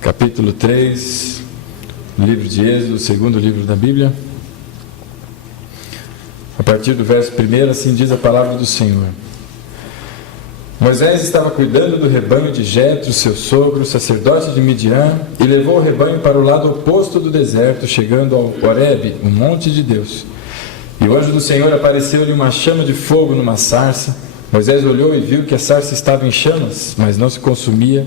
capítulo 3, livro de Êxodo, segundo livro da Bíblia. A partir do verso 1, assim diz a palavra do Senhor. Moisés estava cuidando do rebanho de Jetro, seu sogro, sacerdote de Midian, e levou o rebanho para o lado oposto do deserto, chegando ao Horebe, o monte de Deus. E o anjo do Senhor apareceu-lhe uma chama de fogo numa sarça. Moisés olhou e viu que a sarça estava em chamas, mas não se consumia.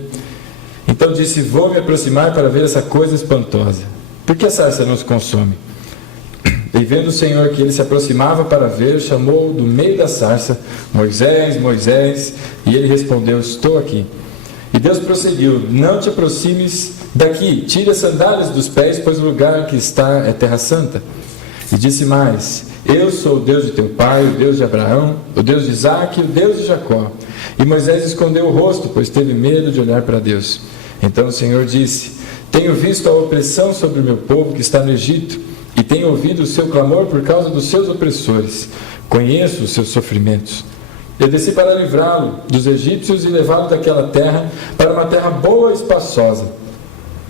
Então disse: vou me aproximar para ver essa coisa espantosa. Por que a sarça não se consome? E vendo o Senhor que ele se aproximava para ver, chamou do meio da sarça: Moisés, Moisés. E ele respondeu: estou aqui. E Deus prosseguiu: não te aproximes daqui, tire as sandálias dos pés, pois o lugar que está é terra santa. E disse mais: eu sou o Deus de teu pai, o Deus de Abraão, o Deus de Isaque e o Deus de Jacó. E Moisés escondeu o rosto, pois teve medo de olhar para Deus. Então o Senhor disse: tenho visto a opressão sobre o meu povo que está no Egito, e tenho ouvido o seu clamor por causa dos seus opressores. Conheço os seus sofrimentos. Eu desci para livrá-lo dos egípcios e levá-lo daquela terra para uma terra boa e espaçosa,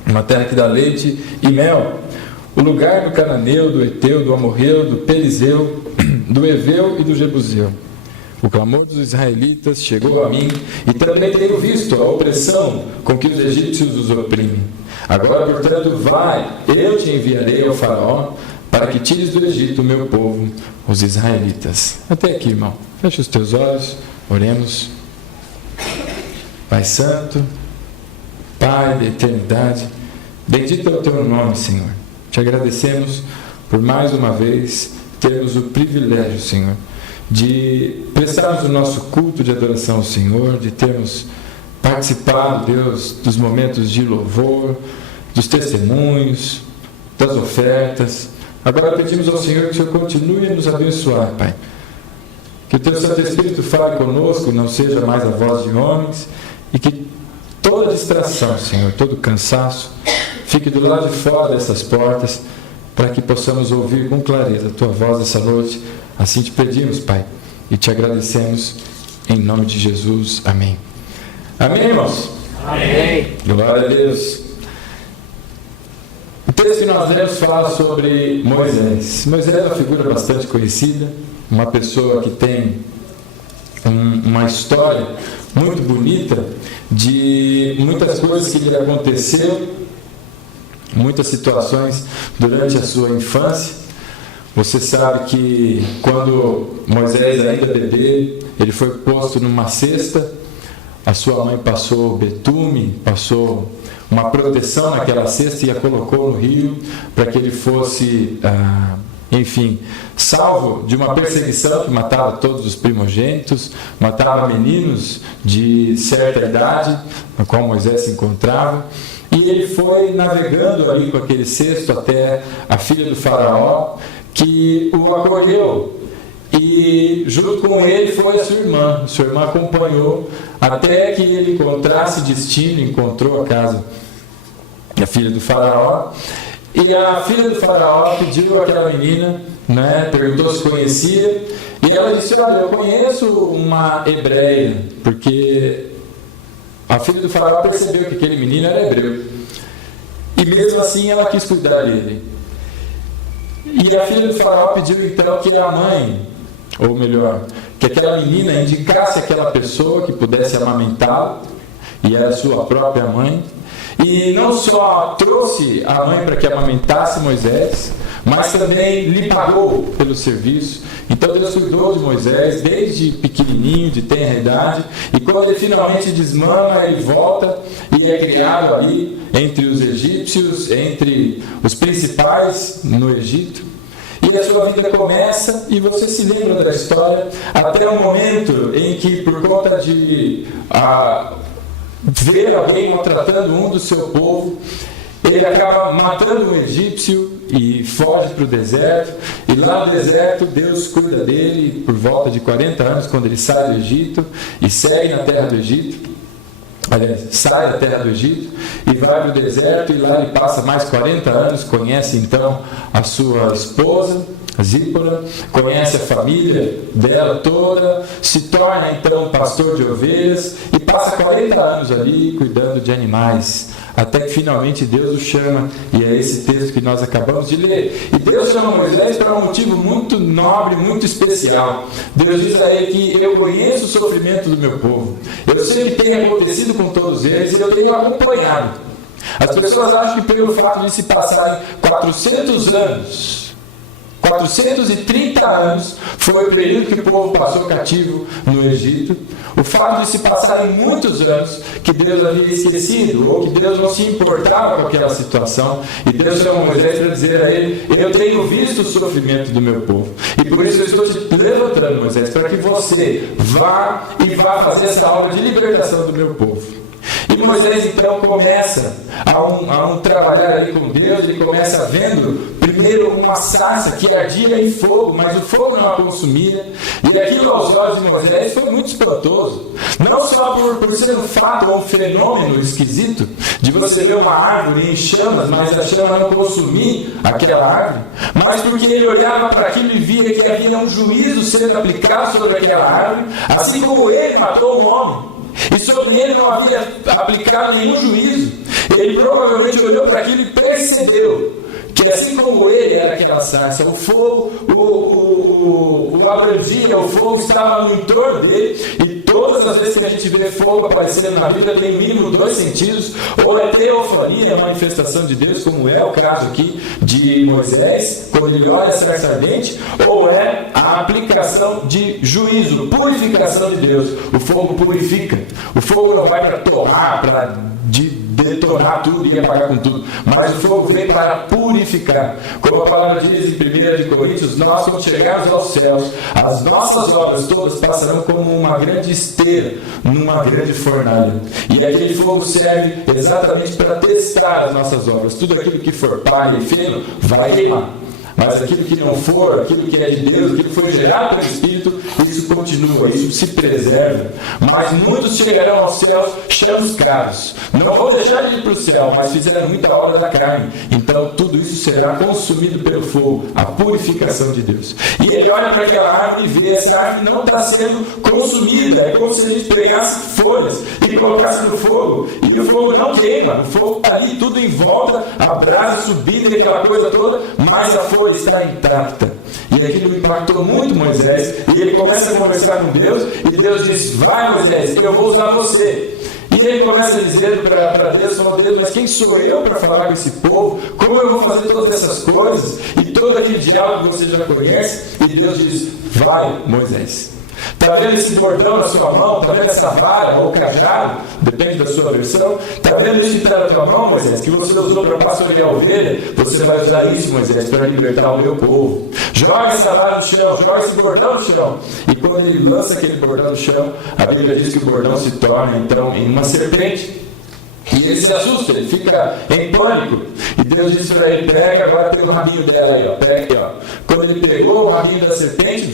uma terra que dá leite e mel, o lugar do cananeu, do Eteu, do Amorreu, do Perizeu, do Eveu e do Jebuseu. O clamor dos israelitas chegou a mim, e também tenho visto a opressão com que os egípcios os oprimem. Agora, portanto, vai, eu te enviarei ao faraó, para que tires do Egito o meu povo, os israelitas. Até aqui, irmão. Feche os teus olhos, oremos. Pai Santo, Pai da eternidade, bendito é o teu nome, Senhor. Te agradecemos por mais uma vez termos o privilégio, Senhor, de prestarmos o nosso culto de adoração ao Senhor, de termos participado, Deus, dos momentos de louvor, dos testemunhos, das ofertas. Agora pedimos ao Senhor que o Senhor continue a nos abençoar, Pai. Que o teu Santo Espírito fale conosco, não seja mais a voz de homens, e que toda distração, Senhor, todo cansaço, fique do lado de fora dessas portas, para que possamos ouvir com clareza a tua voz essa noite. Assim te pedimos, Pai, e te agradecemos em nome de Jesus. Amém. Amém, irmãos? Amém. Glória a Deus. O texto que nós lemos fala sobre Moisés. Moisés é uma figura bastante conhecida, uma pessoa que tem uma história muito bonita de muitas coisas que lhe aconteceram, muitas situações durante a sua infância. Você sabe que quando Moisés ainda bebê, ele foi posto numa cesta, a sua mãe passou betume, passou uma proteção naquela cesta e a colocou no rio para que ele fosse, salvo de uma perseguição que matava todos os primogênitos, matava meninos de certa idade, na qual Moisés se encontrava. E ele foi navegando ali com aquele cesto até a filha do faraó, que o acolheu, e junto com ele foi a sua irmã acompanhou até que ele encontrasse destino, encontrou a casa da filha do faraó, e a filha do faraó pediu àquela menina, perguntou se conhecia, e ela disse: olha, eu conheço uma hebreia, porque a filha do faraó percebeu que aquele menino era hebreu, e mesmo assim ela quis cuidar dele. E a filha do faraó pediu então que a mãe, ou melhor, que aquela menina indicasse aquela pessoa que pudesse amamentá-lo, e era a sua própria mãe. E não só trouxe a mãe para que amamentasse Moisés, mas também lhe pagou pelo serviço. Então Deus cuidou de Moisés desde pequenininho, de tenra idade, e quando ele finalmente desmama, ele volta e é criado ali entre os egípcios, entre os principais no Egito. E a sua vida começa, e você se lembra da história, até o momento em que, por conta de ver alguém maltratando um do seu povo, ele acaba matando um egípcio e foge para o deserto. E lá no deserto Deus cuida dele por volta de 40 anos, quando ele sai do Egito e segue na terra do Egito. Aliás, sai da terra do Egito e vai para o deserto, e lá ele passa mais 40 anos, conhece então a sua esposa, Zípora, conhece a família dela toda, se torna então pastor de ovelhas e passa 40 anos ali cuidando de animais até que finalmente Deus o chama, e é esse texto que nós acabamos de ler. E Deus chama Moisés para um motivo muito nobre, muito especial. Deus diz a ele que eu conheço o sofrimento do meu povo, eu sei o que tem acontecido com todos eles e eu tenho acompanhado. As pessoas acham que pelo fato de se passarem 400 anos, 430 anos foi o período que o povo passou cativo no Egito. O fato de se passarem muitos anos que Deus havia esquecido, ou que Deus não se importava com aquela situação, e Deus chama Moisés para dizer a ele: eu tenho visto o sofrimento do meu povo, e por isso eu estou te levantando, Moisés, para que você vá fazer essa obra de libertação do meu povo. E Moisés então começa a trabalhar ali com Deus. Ele começa vendo primeiro uma sarça que ardia em fogo, mas o fogo não a consumia, e aquilo aos olhos de Moisés foi muito espantoso, não só por ser um fato ou um fenômeno esquisito de você ver uma árvore em chamas, mas a chama não consumir aquela árvore, mas porque ele olhava para aquilo e via que havia um juízo sendo aplicado sobre aquela árvore, assim como ele matou um homem e sobre ele não havia aplicado nenhum juízo. Ele provavelmente olhou para aquilo e percebeu que assim como ele era aquela sarça, o fogo o abrangia, o fogo estava no entorno dele, e todas as vezes que a gente vê fogo aparecendo na Bíblia tem mínimo 2 sentidos: ou é teofania, a manifestação de Deus, como é o caso aqui de Moisés, quando ele olha a sarça ardente, ou é a aplicação de juízo, purificação de Deus. O fogo purifica, o fogo não vai para torrar, para detonar tudo e apagar com tudo, mas o fogo vem para purificar. Como a palavra diz em 1 de Coríntios, nós, quando chegarmos aos céus, as nossas obras todas passarão como uma grande esteira numa grande fornalha, e aquele fogo serve exatamente para testar as nossas obras. Tudo aquilo que for palha e feno vai queimar, mas aquilo que não for, aquilo que é de Deus, aquilo que foi gerado pelo Espírito, isso continua, isso se preserva. Mas muitos chegarão aos céus chamuscados, não vão deixar de ir para o céu, mas fizeram muita obra da carne, então tudo isso será consumido pelo fogo, a purificação de Deus. E ele olha para aquela árvore e vê: essa árvore não está sendo consumida. É como se a gente pegasse folhas e colocasse no fogo, e o fogo não queima, o fogo está ali tudo em volta, a brasa subindo e aquela coisa toda, mas a folha está intacta. E aquilo impactou muito Moisés, e ele começa a conversar com Deus, e Deus diz: vai, Moisés, eu vou usar você. E ele começa a dizer para Deus, falando: Deus, mas quem sou eu para falar com esse povo? Como eu vou fazer todas essas coisas? E todo aquele diálogo que você já conhece. E Deus diz: vai, Moisés. Está vendo esse bordão na sua mão? Está vendo essa vara ou cajado? Depende da sua versão. Está vendo isso que está na sua mão, Moisés? Que você usou para pastorear a ovelha? Você vai usar isso, Moisés, para libertar o meu povo. Joga essa vara no chão, joga esse bordão no chão. E quando ele lança aquele bordão no chão, a Bíblia diz que o bordão se torna então em uma serpente. E ele se assusta, ele fica em pânico. E Deus disse para ele: prega agora pelo rabinho dela aí, ó. Prega aqui, ó. Quando ele pegou o rabinho da serpente,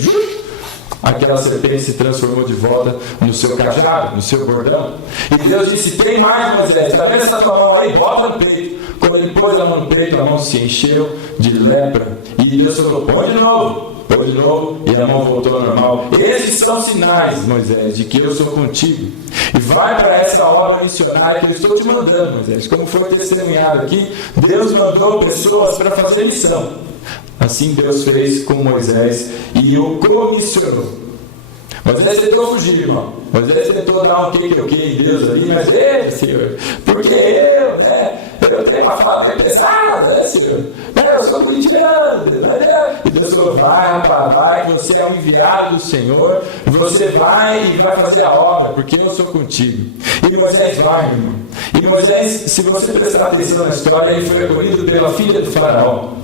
aquela serpente se transformou de volta no seu cajado, no seu bordão. E Deus disse: tem mais, Moisés, está vendo essa tua mão aí? Bota no peito. Quando ele pôs a mão no peito, a mão se encheu de lepra. E Deus falou: põe de novo. Põe de novo, e a mão voltou ao normal. Esses são sinais, Moisés, de que eu sou contigo. E vai para essa obra missionária que eu estou te mandando, Moisés. Como foi testemunhado aqui, Deus mandou pessoas para fazer missão. Assim Deus fez com Moisés e o comissionou. Moisés tentou fugir, irmão. Moisés tentou dar um que em Deus ali, mas veja, Senhor, porque eu tenho uma fala pesada, Senhor. Eu sou corintiano. E Deus falou: vai, rapaz, vai, que você é um enviado do Senhor. Você vai e vai fazer a obra, porque eu sou contigo. E Moisés vai, irmão. E Moisés, se você prestar atenção na história, ele foi acolhido pela filha do faraó.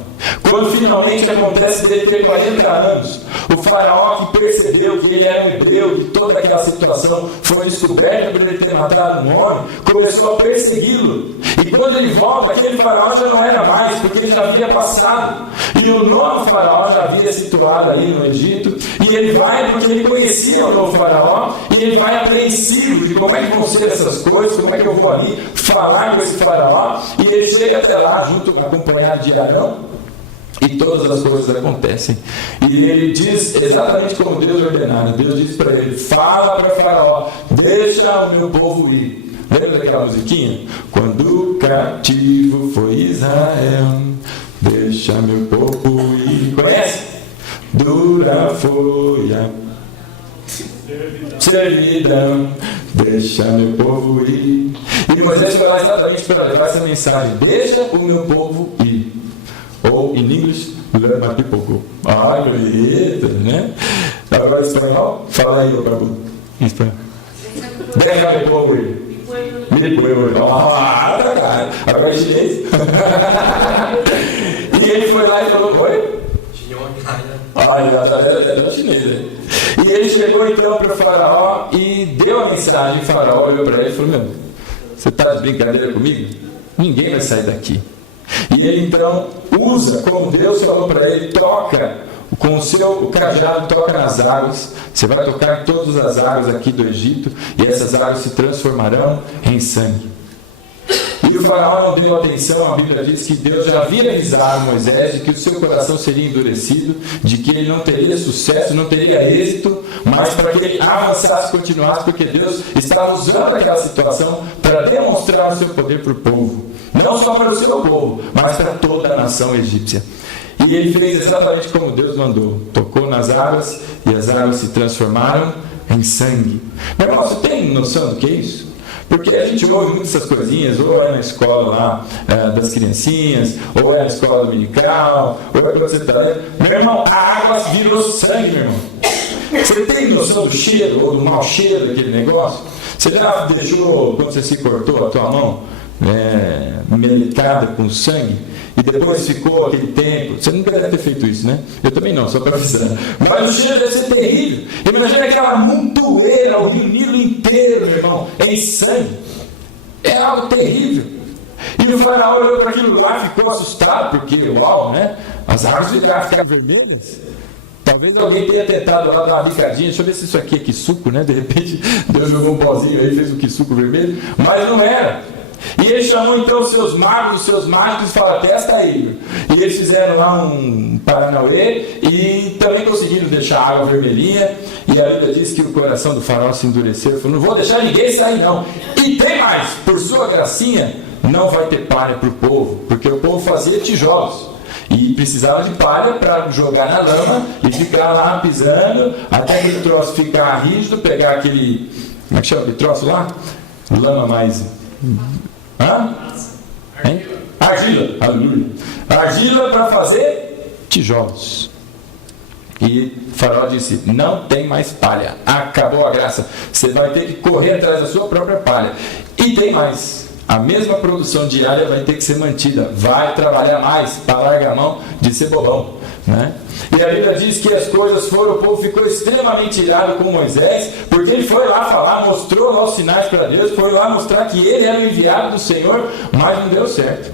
Quando finalmente acontece dele ter 40 anos, o faraó, que percebeu que ele era um hebreu, que toda aquela situação foi descoberta por ele ter matado um homem, começou a persegui-lo. E quando ele volta, aquele faraó já não era mais, porque ele já havia passado. E o novo faraó já havia situado ali no Egito. E ele vai porque ele conhecia o novo faraó, e ele vai apreensivo de como é que vão ser essas coisas, como é que eu vou ali falar com esse faraó. E ele chega até lá, acompanhado de Arão. E todas as coisas acontecem. E ele diz exatamente como Deus ordenara. Deus diz para ele: fala para o faraó, deixa o meu povo ir. Lembra daquela musiquinha? Quando cativo foi Israel, deixa meu povo ir. Conhece? Dura foi a servidão, deixa meu povo ir. E Moisés foi lá exatamente para levar essa mensagem: deixa o meu povo ir. Ou em inglês, let my people go. Ai, eita, né? Agora em espanhol, fala aí, Gabu. Em espanhol. Deixa meu povo ir. Agora em chinês. E ele foi lá e falou: oi? Era chinês, né? E ele chegou então para o faraó e deu a mensagem. O faraó olhou para ele e falou: meu, você está de brincadeira comigo? Ninguém vai sair daqui. E ele então usa, como Deus falou para ele, toca com o cajado, toca nas águas. Você vai tocar em todas as águas aqui do Egito, e essas águas se transformarão em sangue. E o faraó não deu atenção. A Bíblia diz que Deus já havia avisado Moisés de que o seu coração seria endurecido, de que ele não teria sucesso, não teria êxito, mas para que ele avançasse, continuasse, porque Deus estava usando aquela situação para demonstrar o seu poder para o povo. Não só para o seu povo, mas para toda a nação egípcia. E ele fez exatamente como Deus mandou. Tocou nas águas e as águas se transformaram em sangue. Meu irmão, você tem noção do que é isso? Porque a gente ouve muitas essas coisinhas, ou é na escola lá das criancinhas, ou é na escola dominical, ou é que você está. Meu irmão, a água virou sangue, meu irmão. Você tem noção do cheiro, ou do mau cheiro daquele negócio? Você já deixou, quando você se cortou a tua mão, melecada com sangue, e depois ficou aquele tempo? Você nunca deve ter feito isso, né? Eu também não, só para avisar. Mas o cheiro deve ser terrível. Imagina aquela montoeira, o Rio Nilo inteiro, meu irmão, em sangue. É algo terrível. E o faraó olhou para aquilo lá e ficou assustado, porque, uau, né? As águas ficaram vermelhas. Talvez alguém tenha tentado lá dar uma bicadinha. Deixa eu ver se isso aqui é suco, né? De repente Deus jogou um pozinho aí e fez o suco vermelho. Mas não era. E ele chamou então os seus magos e falou: testa aí. E eles fizeram lá um paranauê e também conseguiram deixar a água vermelhinha. E a Bíblia diz que o coração do faraó se endureceu. Ele falou: não vou deixar ninguém sair não. E tem mais, por sua gracinha não vai ter palha para o povo, porque o povo fazia tijolos e precisava de palha para jogar na lama e ficar lá pisando até que o troço ficar rígido, pegar aquele, como é que chama aquele troço lá? Lama mais... Argila. Aleluia. Argila para fazer tijolos. E o faraó disse: não tem mais palha, acabou a graça, você vai ter que correr atrás da sua própria palha. E tem mais, a mesma produção diária vai ter que ser mantida, vai trabalhar mais para largar a mão de ser bobão, né? E a Bíblia diz que as coisas foram, o povo ficou extremamente irado com Moisés, porque ele foi lá falar, mostrou lá os sinais para Deus, foi lá mostrar que ele era o enviado do Senhor, mas não deu certo.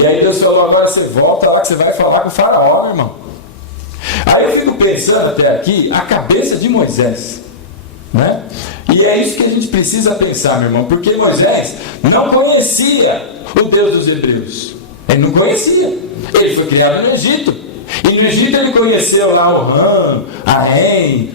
E aí Deus falou: agora você volta lá que você vai falar com o faraó, meu irmão. Aí eu fico pensando até aqui a cabeça de Moisés, né? E é isso que a gente precisa pensar, meu irmão, porque Moisés não conhecia o Deus dos hebreus. Ele não conhecia. Ele foi criado no Egito. E no Egito ele conheceu lá o rã, a ren,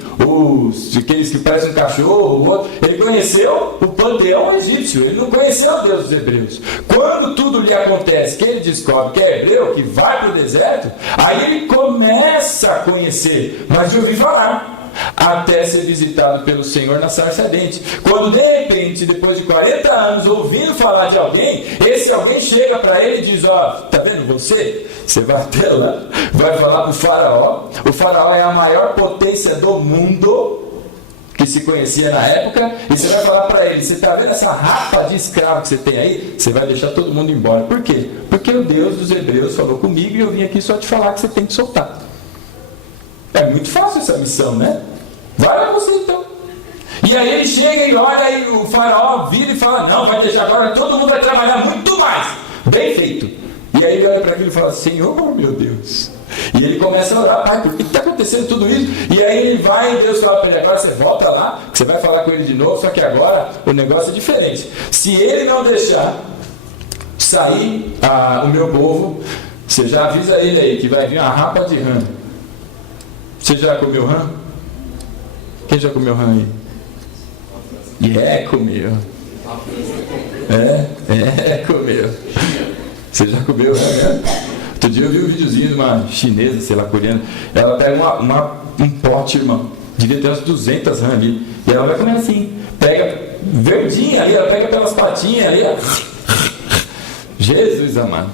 aqueles que parecem um cachorro, o outro. Ele conheceu o panteão egípcio. Ele não conheceu o Deus dos hebreus. Quando tudo lhe acontece, que ele descobre que é hebreu, que vai para o deserto, aí ele começa a conhecer, mas de ouvir falar, até ser visitado pelo Senhor na sarça ardente. Quando de repente, depois de 40 anos ouvindo falar de alguém, esse alguém chega para ele e diz: ó, tá vendo você? Você vai até lá, vai falar para o faraó. O faraó é a maior potência do mundo que se conhecia na época, e você vai falar para ele: você está vendo essa rapa de escravo que você tem aí? Você vai deixar todo mundo embora. Por quê? Porque o Deus dos hebreus falou comigo e eu vim aqui só te falar que você tem que soltar. É muito fácil essa missão, né? Vai lá você então. E aí ele chega e olha, e o faraó vira e fala: não, vai deixar agora, todo mundo vai trabalhar muito mais. Bem feito. E aí ele olha para aquilo e fala: Senhor, meu Deus. E ele começa a orar: pai, por que está acontecendo tudo isso? E aí ele vai e Deus fala para ele: agora você volta lá, que você vai falar com ele de novo, só que agora o negócio é diferente. Se ele não deixar sair o meu povo, você já avisa ele aí que vai vir uma rapa de rã. Você já comeu rã? Quem já comeu rã aí? Comeu. Comeu. Você já comeu, né? Outro dia eu vi um videozinho de uma chinesa, sei lá, coreana. Ela pega um pote, irmão. Devia ter umas 200 rãs ali. E ela vai comer assim. Pega verdinha ali, ela pega pelas patinhas ali. Ó. Jesus amado.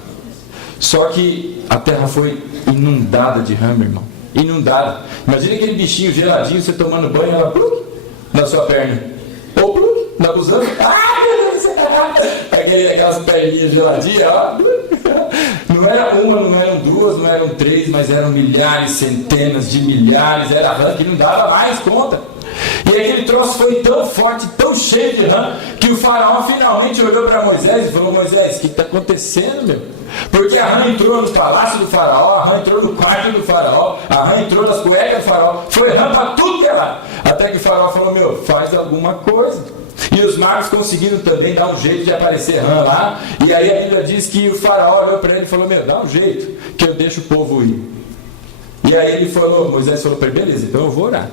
Só que a terra foi inundada de rã, meu irmão. Inundada. Imagina aquele bichinho geladinho, você tomando banho, ela pluk, na sua perna. Ou pluk, na blusão. Meu Deus do céu. Aquelas perninhas geladinhas, ó. Não era uma, não eram duas, não eram três, mas eram milhares, centenas de milhares. Era rã que não dava mais conta. E aquele troço foi tão forte, tão cheio de rã, que o faraó finalmente olhou para Moisés e falou: Moisés, o que está acontecendo, meu? Porque a rã entrou no palácio do faraó, a rã entrou no quarto do faraó, a rã entrou nas cuecas do faraó, foi rã para tudo que é lá. Até que o faraó falou: meu, faz alguma coisa. E os magos conseguiram também dar um jeito de aparecer rã lá. E aí a Bíblia diz que o faraó olhou para ele e falou: meu, dá um jeito que eu deixo o povo ir. E aí ele falou, Moisés falou para ele: beleza, então eu vou orar.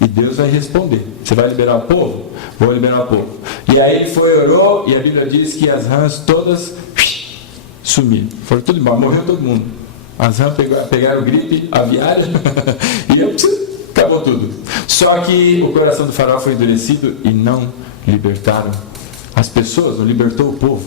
E Deus vai responder. Você vai liberar o povo? Vou liberar o povo. E aí ele foi, orou, e a Bíblia diz que as rãs todas sumiram. Foram tudo embora, morreu todo mundo. As rãs pegaram gripe aviária e acabou tudo. Só que o coração do faraó foi endurecido e não libertaram as pessoas, não libertou o povo.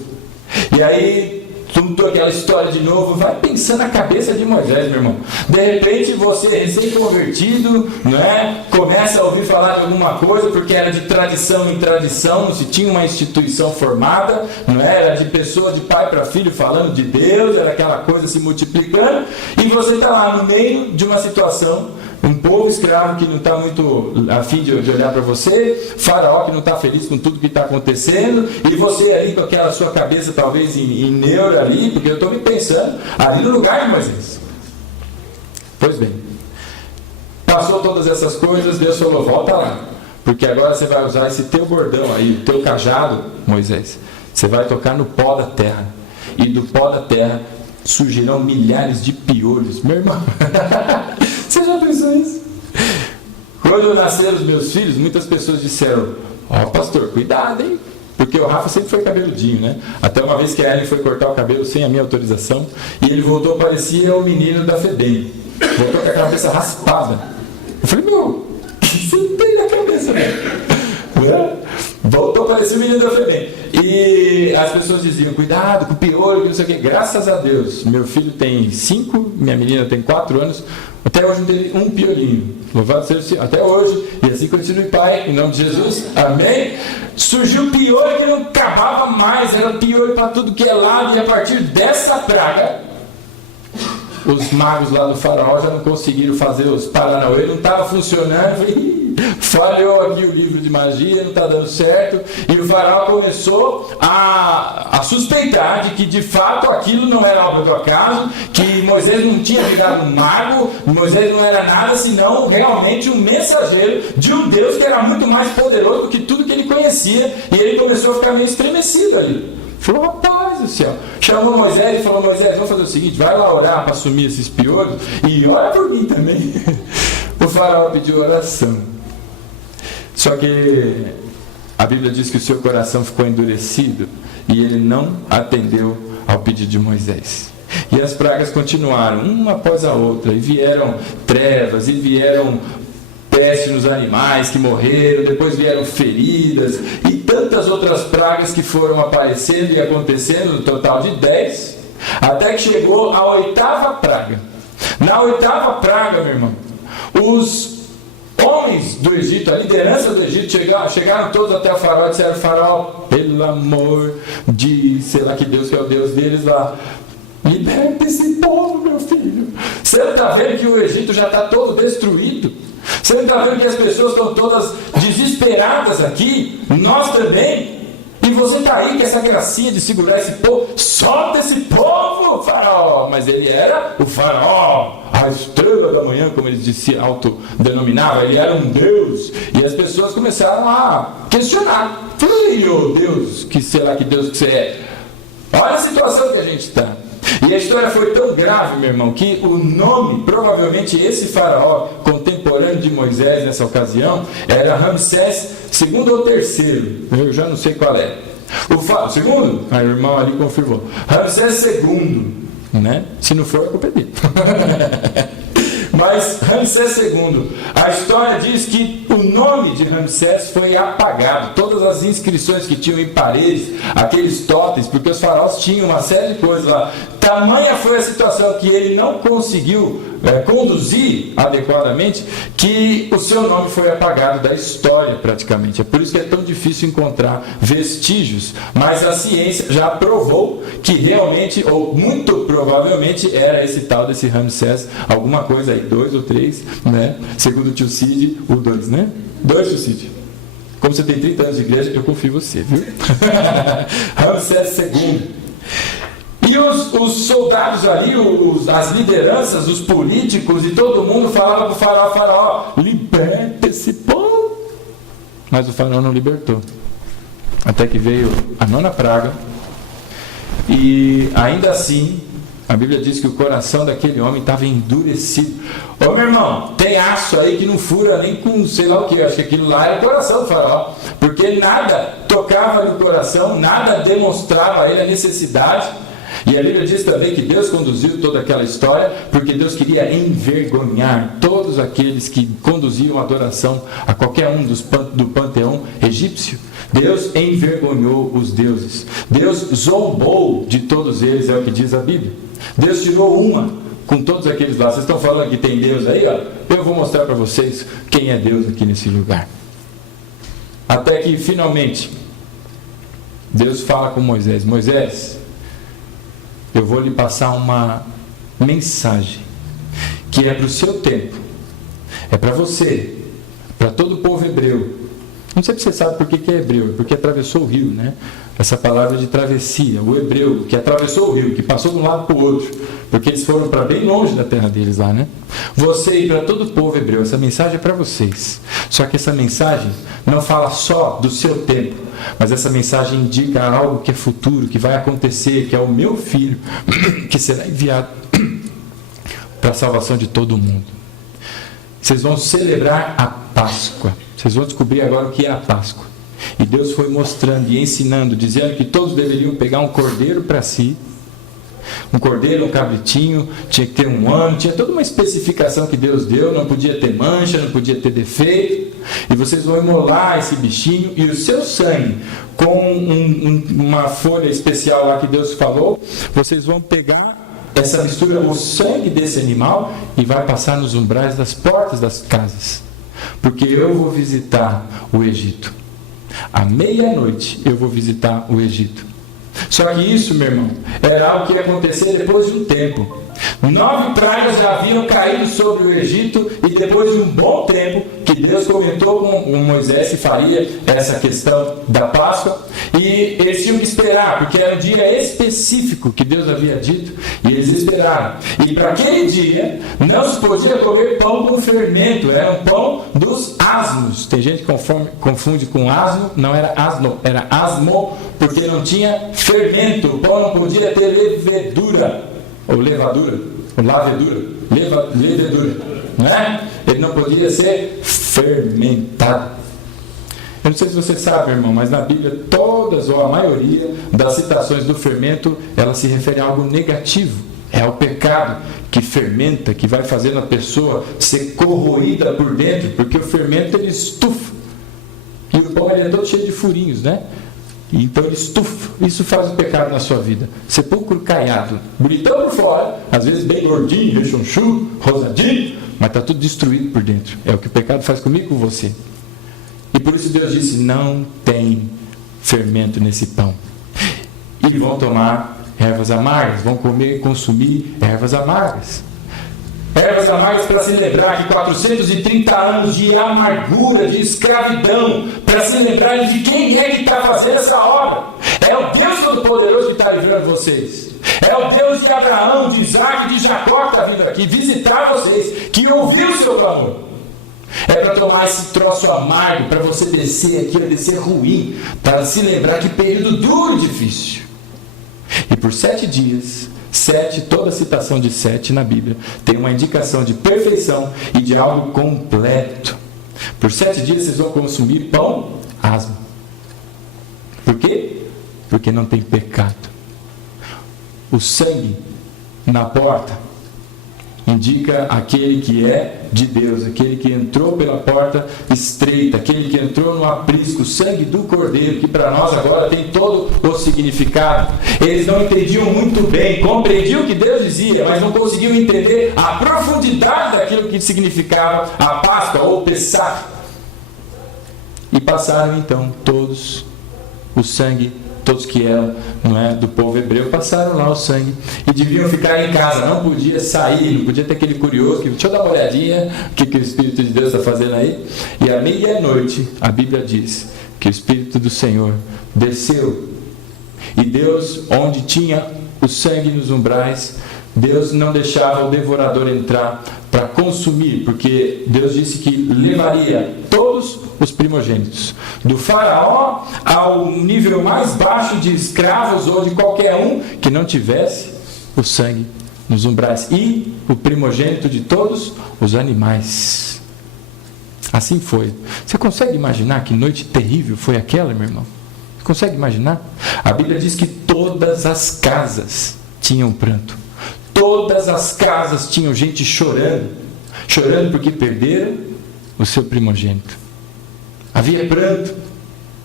E aí tudo aquela história de novo, vai pensando na cabeça de Moisés, meu irmão. De repente você, recém-convertido, não é? Começa a ouvir falar de alguma coisa, porque era de tradição em tradição, não se tinha uma instituição formada, não é? Era de pessoa, de pai para filho, falando de Deus, era aquela coisa se multiplicando, e você está lá no meio de uma situação, um povo escravo que não está muito a fim de olhar para você, faraó que não está feliz com tudo que está acontecendo, e você ali com aquela sua cabeça talvez em neura ali, porque eu estou me pensando ali no lugar de Moisés. Pois bem, passou todas essas coisas, Deus falou: volta lá, porque agora você vai usar esse teu bordão aí, o teu cajado, Moisés, você vai tocar no pó da terra, e do pó da terra surgirão milhares de piolhos. Meu irmão, você já pensou isso? Quando nasceram os meus filhos, muitas pessoas disseram: ó, pastor, cuidado, hein? Porque o Rafa sempre foi cabeludinho, né? Até uma vez que a Ellen foi cortar o cabelo sem a minha autorização, e ele voltou, parecia o menino da FEBEM. Voltou com a cabeça raspada. Eu falei: meu, o que você tem na cabeça, né? Voltou, parecia o menino da FEBEM. E as pessoas diziam: cuidado com o piolho, não sei o quê. Graças a Deus, meu filho tem 5, minha menina tem 4 anos. Até hoje não teve um piolinho. Louvado seja o Senhor. Até hoje. E assim continue, Pai, em nome de Jesus. Amém. Surgiu piolho que não acabava mais. Era piolho para tudo que é lado. E a partir dessa praga, os magos lá do faraó já não conseguiram fazer os paranauê. Não estava funcionando. Falhou aqui o livro de magia, não está dando certo. E o faraó começou a suspeitar de que de fato aquilo não era obra do acaso, que Moisés não tinha virado um mago, Moisés não era nada senão realmente um mensageiro de um Deus que era muito mais poderoso do que tudo que ele conhecia. E ele começou a ficar meio estremecido ali. Falou: rapaz do céu. Chamou Moisés e falou: Moisés, vamos fazer o seguinte, vai lá orar para assumir esses piolhos e ora por mim também. O faraó pediu oração. Só que a Bíblia diz que o seu coração ficou endurecido e ele não atendeu ao pedido de Moisés. E as pragas continuaram, uma após a outra, e vieram trevas, e vieram peste nos animais que morreram, depois vieram feridas, e tantas outras pragas que foram aparecendo e acontecendo, no total de 10, até que chegou a 8ª praga. Na 8ª praga, meu irmão, os homens do Egito, a liderança do Egito, chegaram todos até o faraó e disseram: faraó, pelo amor de, sei lá que Deus, que é o Deus deles lá, liberta esse povo, meu filho. Você não está vendo que o Egito já está todo destruído? Você não está vendo que as pessoas estão todas desesperadas aqui? Nós também. E você está aí com essa gracinha de segurar esse povo. Solta esse povo, faraó. Mas ele era o faraó, a estrela da manhã, como eles se autodenominavam. Ele era um Deus. E as pessoas começaram a questionar: falei: ô Deus, que será que Deus que você é? Olha a situação que a gente está. E a história foi tão grave, meu irmão, que o nome, provavelmente esse faraó contemporâneo de Moisés nessa ocasião, era Ramsés segundo ou terceiro? Eu já não sei qual é. O segundo? O irmão ali confirmou. Ramsés II, né? Se não for, é culpa dele. Mas Ramsés II, a história diz que o nome de Ramsés foi apagado. Todas as inscrições que tinham em paredes, aqueles totens, porque os faraós tinham uma série de coisas lá. Tamanha foi a situação que ele não conseguiu conduzir adequadamente, que o seu nome foi apagado da história praticamente. É por isso que é tão difícil encontrar vestígios. Mas a ciência já provou que realmente, ou muito provavelmente, era esse tal desse Ramsés, alguma coisa aí, 2 ou 3, né? Segundo o tio Cid, o 2, né? 2, tio Cid. Como você tem 30 anos de igreja, eu confio em você, viu? Ramsés II. E os soldados ali, as lideranças, os políticos e todo mundo falava para o faraó, liberta esse povo. Mas o faraó não libertou. Até que veio a 9ª praga. E ainda assim, a Bíblia diz que o coração daquele homem estava endurecido. Ô meu irmão, tem aço aí que não fura nem com sei lá o que. Acho que aquilo lá era o coração do faraó. Porque nada tocava no coração, nada demonstrava a ele a necessidade. E a Bíblia diz também que Deus conduziu toda aquela história porque Deus queria envergonhar todos aqueles que conduziam adoração a qualquer um do panteão egípcio. Deus envergonhou os deuses. Deus zombou de todos eles, é o que diz a Bíblia. Deus tirou uma com todos aqueles lá. Vocês estão falando que tem Deus aí? Ó. Eu vou mostrar para vocês quem é Deus aqui nesse lugar. Até que finalmente Deus fala com Moisés. Moisés, eu vou lhe passar uma mensagem que é para o seu tempo, é para você, para todo o povo hebreu. Não sei se você sabe por que é hebreu, porque atravessou o rio, né? Essa palavra de travessia, o hebreu que atravessou o rio, que passou de um lado para o outro, porque eles foram para bem longe da terra deles lá, né? Você e para todo o povo hebreu, essa mensagem é para vocês. Só que essa mensagem não fala só do seu tempo, mas essa mensagem indica algo que é futuro, que vai acontecer, que é o meu filho, que será enviado para a salvação de todo mundo. Vocês vão celebrar a Páscoa. Vocês vão descobrir agora o que é a Páscoa. E Deus foi mostrando e ensinando, dizendo que todos deveriam pegar um cordeiro para si. Um cordeiro, um cabritinho, tinha que ter 1 ano, tinha toda uma especificação que Deus deu, não podia ter mancha, não podia ter defeito. E vocês vão imolar esse bichinho e o seu sangue, com uma folha especial lá que Deus falou, vocês vão pegar essa mistura, o sangue desse animal, e vai passar nos umbrais das portas das casas. Porque eu vou visitar o Egito. À meia-noite eu vou visitar o Egito. Só que isso, meu irmão, era algo que ia acontecer depois de um tempo. 9 pragas já haviam caído sobre o Egito, e depois de um bom tempo que Deus comentou com Moisés se faria essa questão da Páscoa, e eles tinham que esperar, porque era um dia específico que Deus havia dito, e eles esperaram. E para aquele dia não se podia comer pão com fermento, era um pão dos asmos. Tem gente que confunde com asno, não era asno, era asmo, porque não tinha fermento. O pão não podia ter levedura. Ou levadura, ou levedura, né? Ele não poderia ser fermentado. Eu não sei se você sabe, irmão, mas na Bíblia todas ou a maioria das citações do fermento, ela se refere a algo negativo. É ao pecado que fermenta, que vai fazendo a pessoa ser corroída por dentro, porque o fermento ele estufa. E o pão ele é todo cheio de furinhos, né? Então ele estufa. Isso faz o pecado na sua vida. Sepulcro caiado, bonitão por fora, às vezes bem gordinho, rechonchudo, rosadinho, mas está tudo destruído por dentro. É o que o pecado faz comigo e com você. E por isso Deus disse: não tem fermento nesse pão. E vão tomar ervas amargas, vão comer e consumir ervas amargas. Ervas amargas para se lembrar que 430 anos de amargura, de escravidão, para se lembrarem de quem é que está fazendo essa obra. É o Deus Todo-Poderoso que está livrando vocês. É o Deus de Abraão, de Isaac e de Jacó que está vindo aqui visitar vocês, que ouviu o seu clamor. É para tomar esse troço amargo, para você descer aqui, descer ruim, para se lembrar que período duro e difícil. E por 7 dias... 7, toda citação de 7 na Bíblia tem uma indicação de perfeição e de algo completo. Por 7 dias vocês vão consumir pão asma. Por quê? Porque não tem pecado. O sangue na porta indica aquele que é de Deus, aquele que entrou pela porta estreita, aquele que entrou no aprisco, o sangue do Cordeiro, que para nós agora tem todo o significado. Eles não entendiam muito bem, compreendiam o que Deus dizia, mas não conseguiam entender a profundidade daquilo que significava a Páscoa ou o Pessach. E passaram então todos o sangue, todos que eram, não é, do povo hebreu, passaram lá o sangue e deviam ficar em casa, não podia sair, não podia ter aquele curioso que deixa eu dar uma olhadinha o que o Espírito de Deus está fazendo aí. E à meia-noite a Bíblia diz que o Espírito do Senhor desceu, e Deus, onde tinha o sangue nos umbrais, Deus não deixava o devorador entrar para consumir, porque Deus disse que levaria todos os primogênitos, do faraó ao nível mais baixo de escravos ou de qualquer um que não tivesse o sangue nos umbrais, e o primogênito de todos os animais. Assim foi. Você consegue imaginar que noite terrível foi aquela, meu irmão? Você consegue imaginar? A Bíblia diz que todas as casas tinham pranto. Todas as casas tinham gente chorando porque perderam o seu primogênito. Havia pranto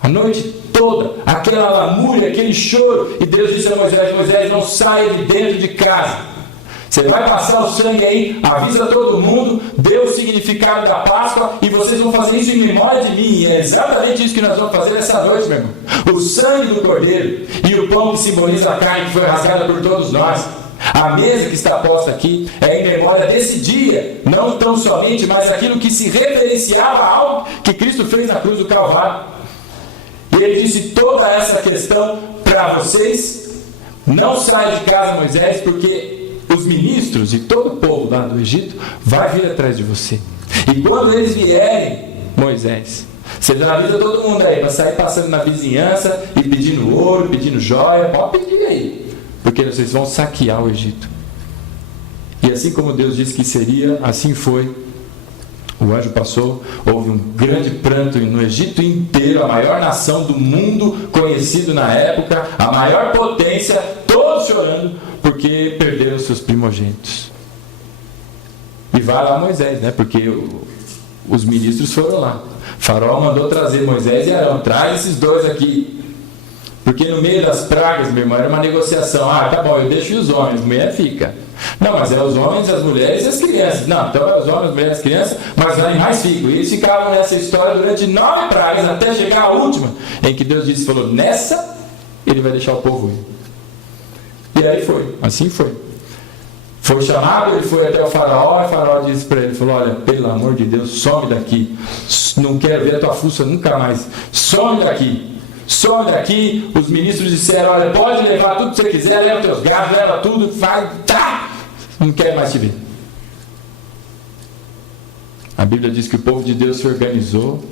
a noite toda, aquela lamúria, aquele choro, e Deus disse a Moisés: Moisés, não saia de dentro de casa, você vai passar o sangue aí, avisa todo mundo, dê o significado da Páscoa, e vocês vão fazer isso em memória de mim. E é exatamente isso que nós vamos fazer essa noite, meu irmão. O sangue do Cordeiro e o pão que simboliza a carne que foi rasgada por todos nós. A mesa que está posta aqui é em memória desse dia, não tão somente, mas aquilo que se referenciava a algo que Cristo fez na cruz do Calvário. E ele disse toda essa questão para vocês: não saia de casa, Moisés, porque os ministros e todo o povo lá do Egito vai vir atrás de você. E quando eles vierem, Moisés, você já avisa todo mundo aí para sair passando na vizinhança e pedindo ouro, pedindo joia, pode pedir aí, porque vocês vão saquear o Egito. E assim como Deus disse que seria, assim foi. O anjo passou, houve um grande pranto no Egito inteiro, a maior nação do mundo conhecido na época, a maior potência, todos chorando porque perderam seus primogênitos. E vai lá Moisés, né? Porque os ministros foram lá. O faraó mandou trazer Moisés e Arão: traz esses dois aqui. Porque no meio das pragas, meu irmão, era uma negociação. Ah, tá bom, eu deixo os homens, a mulher fica. Não, mas é os homens, as mulheres e as crianças. Não, então é os homens, as mulheres e as crianças, mas os animais ficam. E eles ficavam nessa história durante 9 pragas, até chegar a última, em que Deus disse, falou, nessa ele vai deixar o povo ir. E aí foi, assim foi. Foi chamado, ele foi até o faraó, e o faraó disse para ele, falou, olha, pelo amor de Deus, some daqui. Não quero ver a tua fuça nunca mais. Some daqui. Some daqui. Os ministros disseram, olha, pode levar tudo que você quiser, leva teus gados, leva tudo, vai, tá! Não quero mais te ver. A Bíblia diz que o povo de Deus se organizou.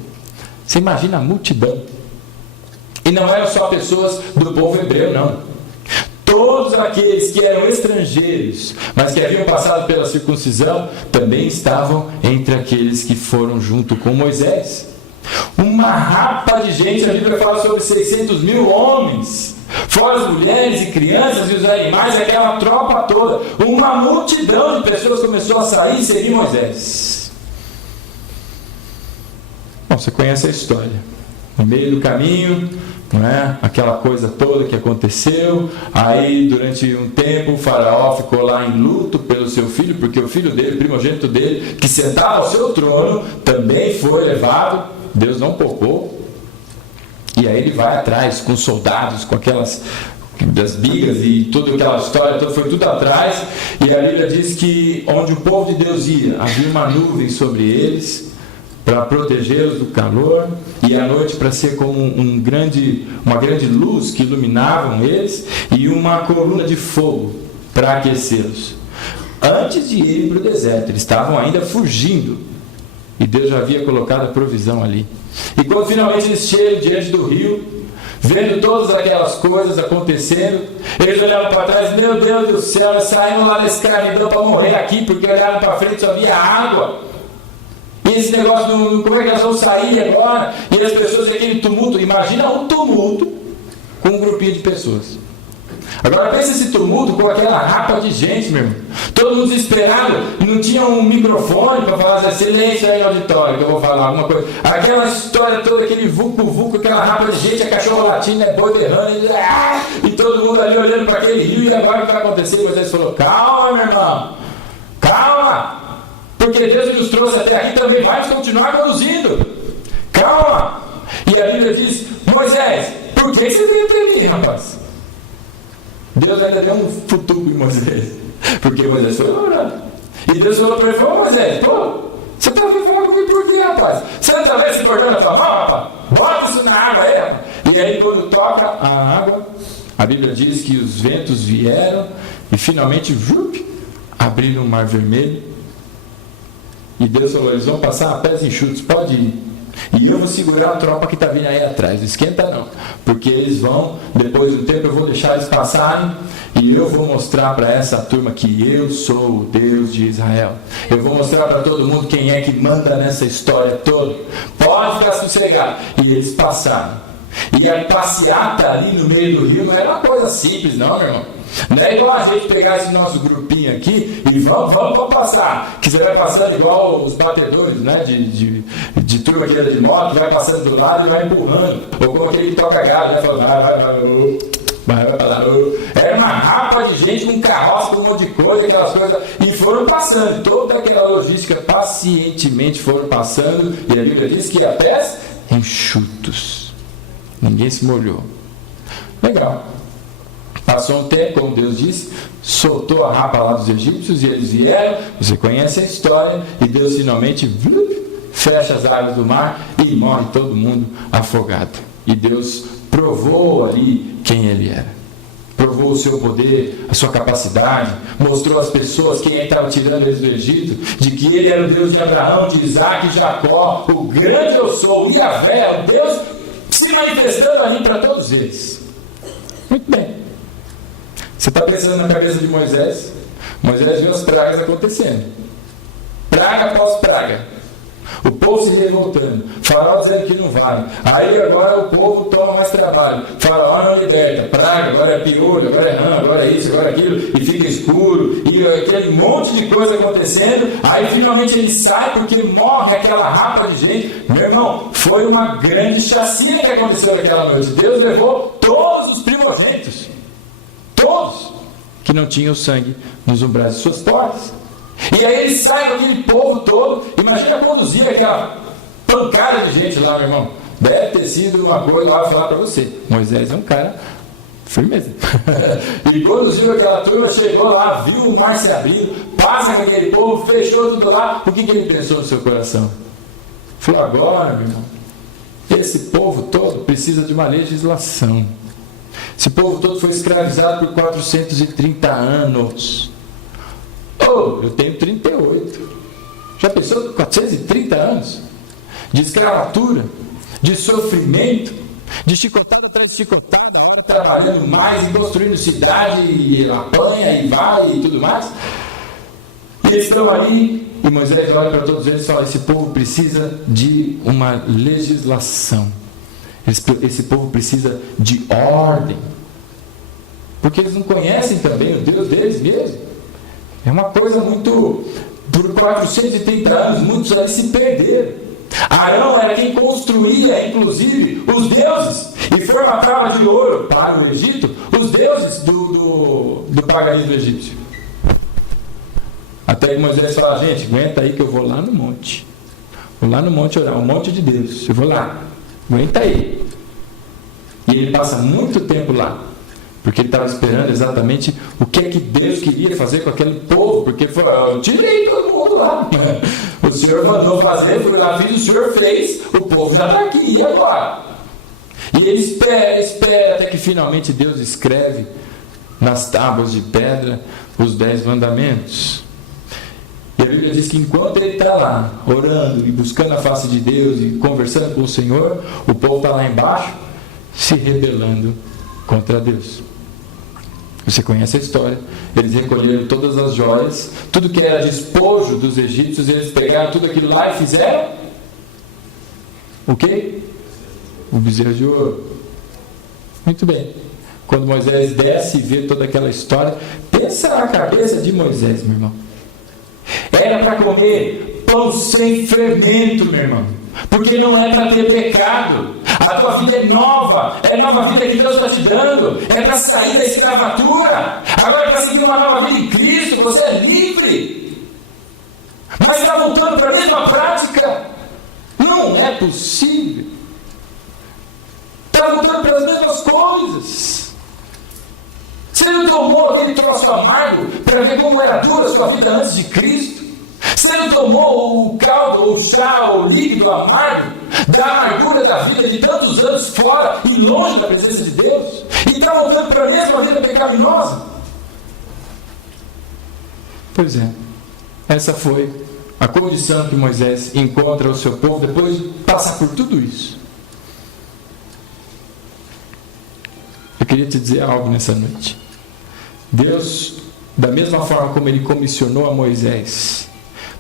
Você imagina a multidão. E não eram só pessoas do povo hebreu, não. Todos aqueles que eram estrangeiros, mas que haviam passado pela circuncisão, também estavam entre aqueles que foram junto com Moisés. Uma rapa de gente, a Bíblia fala sobre 600 mil homens, fora as mulheres e crianças e os animais, aquela tropa toda. Uma multidão de pessoas começou a sair e seguir Moisés. Bom, você conhece a história. No meio do caminho, não é? Aquela coisa toda que aconteceu. Aí durante um tempo o faraó ficou lá em luto pelo seu filho, porque o filho dele, o primogênito dele, que sentava ao seu trono, também foi levado. Deus não poupou. E aí ele vai atrás com soldados, com aquelas das bigas e toda aquela história, foi tudo atrás. E a Bíblia diz que onde o povo de Deus ia, havia uma nuvem sobre eles para protegê-los do calor, e à noite para ser como uma grande luz que iluminavam eles, e uma coluna de fogo para aquecê-los. Antes de irem para o deserto, eles estavam ainda fugindo, e Deus já havia colocado a provisão ali. E quando finalmente eles chegam diante do rio, vendo todas aquelas coisas acontecendo, eles olhavam para trás, meu Deus do céu, saímos lá da escravidão para morrer aqui, porque olhavam para frente só havia água. E esse negócio, como é que elas vão sair agora? E as pessoas, aquele tumulto. Imagina um tumulto com um grupinho de pessoas. Agora pensa esse tumulto com aquela rapa de gente, meu irmão. Todo mundo desesperado, não tinha um microfone para falar assim, silêncio aí no auditório, que eu vou falar alguma coisa. Aquela história toda, aquele vulco, aquela rapa de gente, a cachorro latindo, boi berrando, e todo mundo ali olhando para aquele rio, e agora o que vai acontecer? E Moisés falou, calma, meu irmão, calma, porque Deus nos trouxe até aqui, também vai nos continuar conduzindo. Calma. E a Bíblia diz, Moisés, por que você veio até mim, rapaz? Deus ainda deu um futuco em Moisés, porque Moisés foi orando. E Deus falou para ele, Moisés, você está vindo falar comigo por quê, rapaz? Você não está vendo se cortando a sua mão, rapaz? Bota isso na água aí, rapaz. E aí quando toca a água, a Bíblia diz que os ventos vieram e finalmente abriram o mar vermelho. E Deus falou, eles vão passar a pés enxutos, pode ir. E eu vou segurar a tropa que está vindo aí atrás, não esquenta não, porque eles vão, depois do tempo eu vou deixar eles passarem, e eu vou mostrar para essa turma que eu sou o Deus de Israel. Eu vou mostrar para todo mundo quem é que manda nessa história toda. Pode ficar sossegado. E eles passaram. E a passeata ali no meio do rio não era uma coisa simples não, meu irmão. Não é igual a gente pegar esse nosso grupinho aqui e vamos passar. Que você vai passando igual os batedores, né? De turma que anda de moto, que vai passando do lado e vai empurrando. Ou como aquele que toca gado, né? Falando, vai. Era uma rapa de gente com carroça, com um monte de coisa, aquelas coisas. E foram passando. Toda aquela logística pacientemente foram passando. E a Bíblia diz que a pés enxutos. Ninguém se molhou. Legal. Passou um tempo, como Deus disse, soltou a rapa lá dos egípcios e eles vieram. Você conhece a história. E Deus finalmente fecha as águas do mar e morre todo mundo afogado. E Deus provou ali quem Ele era. Provou o seu poder, a sua capacidade. Mostrou às pessoas quem estava tirando eles do Egito. De que Ele era o Deus de Abraão, de Isaac e Jacó. O grande eu sou, o Yahvé, o Deus se manifestando ali para todos eles. Muito bem. Você está pensando na cabeça de Moisés? Moisés viu as pragas acontecendo. Praga após praga. O povo se revoltando. Faraó dizendo que não vale. Aí agora o povo toma mais trabalho. Faraó não liberta. Praga, agora é piolho, agora é rã, agora é isso, agora é aquilo. E fica escuro. E aquele monte de coisa acontecendo. Aí finalmente ele sai porque morre aquela rapa de gente. Meu irmão, foi uma grande chacina que aconteceu naquela noite. Deus levou todos os primogênitos. Todos que não tinham sangue nos umbrais de suas portas. E aí ele sai com aquele povo todo. Imagina conduzir aquela pancada de gente lá, meu irmão. Deve ter sido uma coisa lá, vou falar para você. Moisés é um cara firmeza. E conduziu aquela turma, chegou lá, viu o mar se abrindo, passa com aquele povo, fechou tudo lá. O que ele pensou no seu coração? Falou, agora, meu irmão, esse povo todo precisa de uma legislação. Esse povo todo foi escravizado por 430 anos. Eu tenho 38. Já pensou 430 anos? De escravatura, de sofrimento, de chicotada atrás de chicotada, hora trabalhando mais e construindo cidade, e apanha e vai e tudo mais. E eles estão ali, e Moisés olha para todos eles e fala, esse povo precisa de uma legislação. Esse povo precisa de ordem. Porque eles não conhecem também o Deus deles mesmo. É uma coisa muito... Por 430 anos, muitos ali se perderam. Arão era quem construía, inclusive, os deuses. E formatava de ouro para o Egito os deuses do paganismo egípcio. Até que Moisés fala, gente, aguenta aí que eu vou lá no monte. Vou lá no monte orar, o monte de Deus. Eu vou lá. Aguenta aí. E ele passa muito tempo lá. Porque ele estava esperando exatamente o que é que Deus queria fazer com aquele povo. Porque ele falou, eu tirei todo mundo lá. O Senhor mandou fazer, fui lá, fiz, o Senhor fez, o povo já está aqui, e agora? E ele espera até que finalmente Deus escreve nas tábuas de pedra os 10 mandamentos. E a Bíblia diz que enquanto ele está lá, orando e buscando a face de Deus e conversando com o Senhor, o povo está lá embaixo, se rebelando contra Deus. Você conhece a história. Eles recolheram todas as joias, tudo que era despojo dos egípcios, eles pegaram tudo aquilo lá e fizeram o quê? O bezerro de ouro. Muito bem. Quando Moisés desce e vê toda aquela história, pensa na cabeça de Moisés, meu irmão. Era para comer pão sem fermento, meu irmão. Porque não é para ter pecado. A tua vida é nova vida que Deus está te dando. É para sair da escravatura. Agora é para seguir uma nova vida em Cristo. Você é livre. Mas está voltando para a mesma prática. Não é possível. Está voltando para as mesmas coisas. Você não tomou aquele troço amargo para ver como era dura a sua vida antes de Cristo? Você não tomou o caldo, o chá, o líquido amargo da amargura da vida de tantos anos fora e longe da presença de Deus? E está voltando para a mesma vida pecaminosa? Pois é, essa foi a condição que Moisés encontra o seu povo depois de passar por tudo isso. Eu queria te dizer algo nessa noite. Deus, da mesma forma como Ele comissionou a Moisés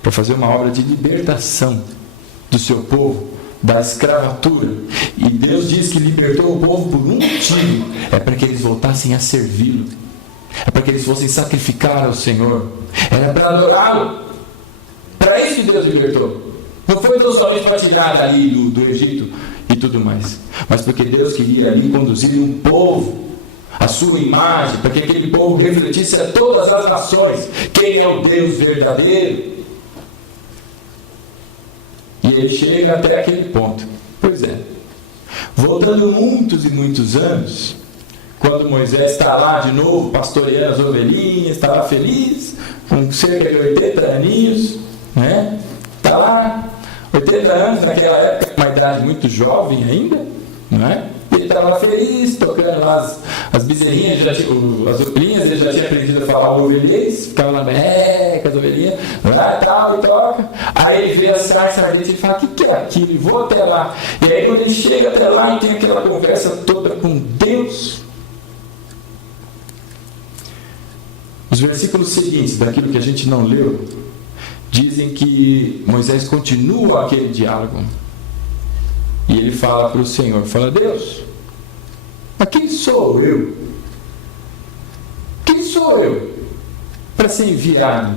para fazer uma obra de libertação do seu povo da escravatura, e Deus diz que libertou o povo por um motivo: é para que eles voltassem a servi-lo, é para que eles fossem sacrificar ao Senhor, era para adorá-lo. Para isso que Deus libertou. Não foi tão somente para tirar dali do Egito e tudo mais, mas porque Deus queria ali conduzir um povo, a sua imagem, para que aquele povo refletisse a todas as nações quem é o Deus verdadeiro. E ele chega até aquele ponto. Pois é, voltando muitos e muitos anos, quando Moisés está lá de novo pastoreando as ovelhinhas, está lá feliz, com cerca de 80 aninhos, né? Está lá, 80 anos naquela época, uma idade muito jovem ainda, não é? Ele estava lá feliz, tocando lá as bezerrinhas, as ovelhinhas, ele já tinha aprendido a falar o ovelhês, ficava lá, com as ovelhinhas, lá e tal, e toca. Aí ele vê a sarça ardente e fala: o que é aquilo? E vou até lá. E aí quando ele chega até lá e tem aquela conversa toda com Deus, os versículos seguintes, daquilo que a gente não leu, dizem que Moisés continua aquele diálogo. E ele fala para o Senhor, fala: Deus, mas quem sou eu? Quem sou eu para ser enviado,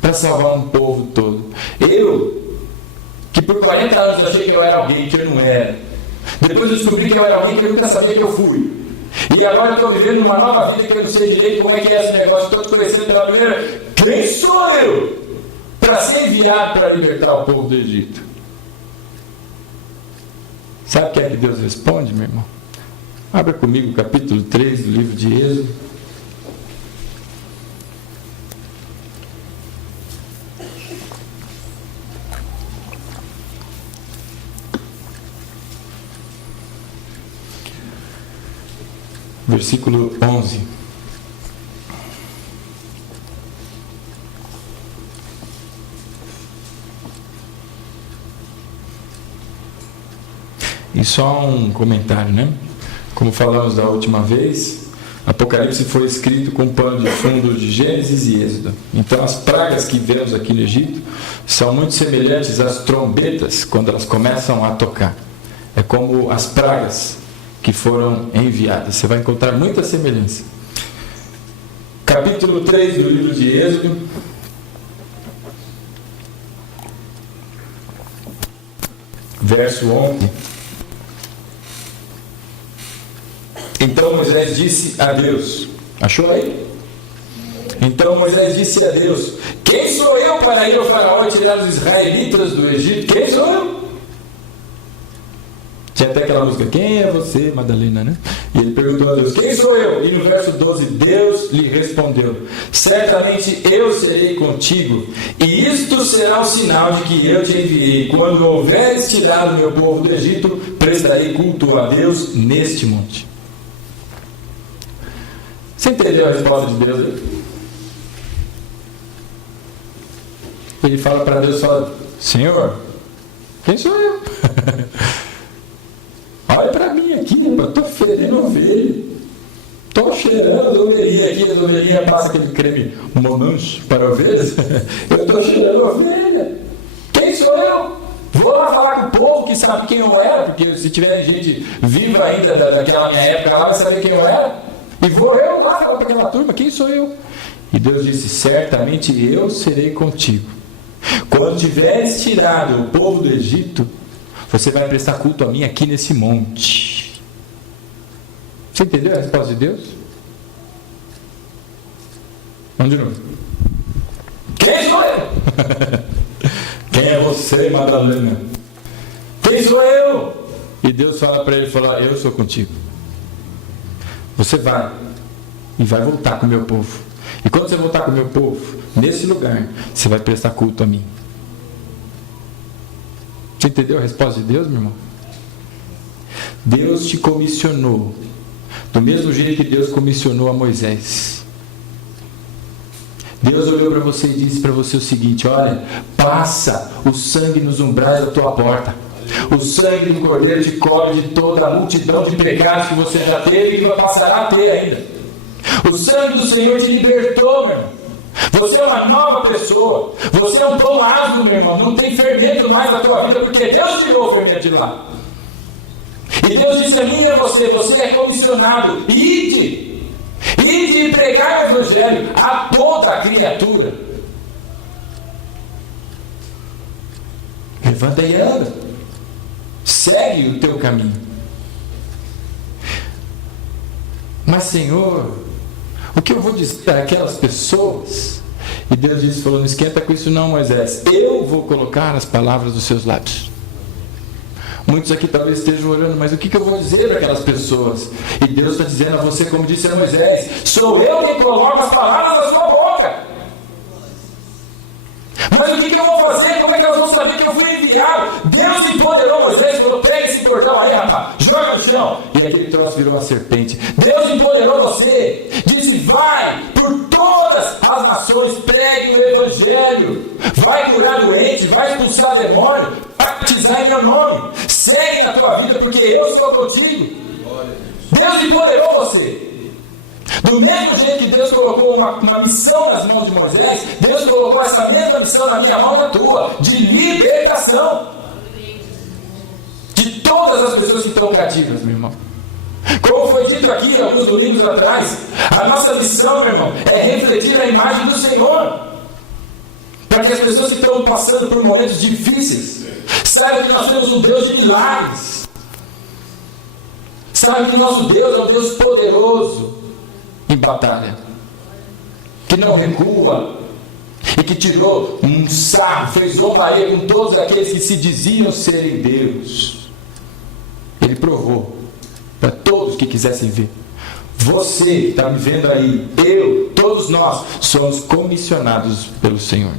para salvar um povo todo? Eu, que por 40 anos eu achei que eu era alguém que eu não era. Depois eu descobri que eu era alguém que eu nunca sabia que eu fui. E agora eu estou vivendo uma nova vida que eu não sei direito como é que é esse negócio. Estou conversando pela primeira. Quem sou eu para ser enviado para libertar o povo do Egito? Sabe o que é que Deus responde, meu irmão? Abra comigo o capítulo 3 do livro de Êxodo. Versículo 11. E só um comentário, né? Como falamos da última vez, Apocalipse foi escrito com pano de fundo de Gênesis e Êxodo. Então as pragas que vemos aqui no Egito são muito semelhantes às trombetas quando elas começam a tocar. É como as pragas que foram enviadas. Você vai encontrar muita semelhança. Capítulo 3 do livro de Êxodo. Verso 11. Então Moisés disse a Deus. Achou aí? Então Moisés disse a Deus: quem sou eu para ir ao faraó e tirar os israelitas do Egito? Quem sou eu? Tinha até aquela música: quem é você, Madalena, né? E ele perguntou a Deus: quem sou eu? E no verso 12, Deus lhe respondeu: certamente eu serei contigo, e isto será o sinal de que eu te enviei. Quando houveres tirado meu povo do Egito, prestarei culto a Deus neste monte. Você entendeu a resposta de Deus? Ele fala para Deus, fala: Senhor, quem sou eu? Olha para mim aqui, eu estou ferindo ovelha. Estou cheirando as ovelhinhas aqui, as ovelhinhas passam aquele creme Monange para ovelhas. Eu estou cheirando ovelha. Quem sou eu? Vou lá falar com o povo que sabe quem eu era, porque se tiver gente viva ainda daquela minha época lá, vai saber quem eu era. E vou eu lá falar para aquela turma, quem sou eu? E Deus disse, certamente eu serei contigo. Quando tiveres tirado o povo do Egito, você vai prestar culto a mim aqui nesse monte. Você entendeu a resposta de Deus? Vamos de novo. Quem sou eu? Quem é você, Madalena? Quem sou eu? E Deus fala para ele, eu sou contigo. Você vai e vai voltar com o meu povo. E quando você voltar com o meu povo, nesse lugar, você vai prestar culto a mim. Você entendeu a resposta de Deus, meu irmão? Deus te comissionou do mesmo jeito que Deus comissionou a Moisés. Deus olhou para você e disse para você o seguinte: olha, passa o sangue nos umbrais da tua porta. O sangue do Cordeiro te cobre de toda a multidão de pecados que você já teve e que passará a ter ainda. O sangue do Senhor te libertou, meu irmão. Você é uma nova pessoa. Você é um pão ácido, meu irmão. Não tem fermento mais na tua vida, porque Deus tirou o fermento de lá. E Deus disse a mim e a você: você é comissionado. Ide e pregai o Evangelho a toda a criatura. Levanta e anda. Segue o teu caminho. Mas, Senhor, o que eu vou dizer para aquelas pessoas? E Deus disse, falou, não esquenta com isso não, Moisés. Eu vou colocar as palavras dos seus lábios. Muitos aqui talvez estejam orando, mas o que eu vou dizer para aquelas pessoas? E Deus está dizendo a você, como disse a Moisés: sou eu que coloco as palavras na sua boca. Mas o que eu vou fazer? Como é que elas vão saber que eu fui enviado? Deus empoderou Moisés e falou: pega esse cordão aí, rapaz, joga no chão. E aquele troço virou uma serpente. Deus empoderou você, disse: vai por todas as nações, pregue o Evangelho, vai curar doentes, vai expulsar demônio, vai batizar em meu nome, segue na tua vida, porque eu sou contigo. Deus empoderou você. Do mesmo jeito que Deus colocou uma missão nas mãos de Moisés, Deus colocou essa mesma missão na minha mão e na tua, de libertação de todas as pessoas que estão cativas, meu irmão. Como foi dito aqui alguns domingos atrás, a nossa missão, meu irmão, é refletir a imagem do Senhor, para que as pessoas que estão passando por momentos difíceis saibam que nós temos um Deus de milagres, saibam que nosso Deus é um Deus poderoso em batalha, que não recua e que tirou um sarro, fez zombaria com todos aqueles que se diziam serem Deus. Ele provou para todos que quisessem ver. Você que está me vendo aí, eu, todos nós somos comissionados pelo Senhor.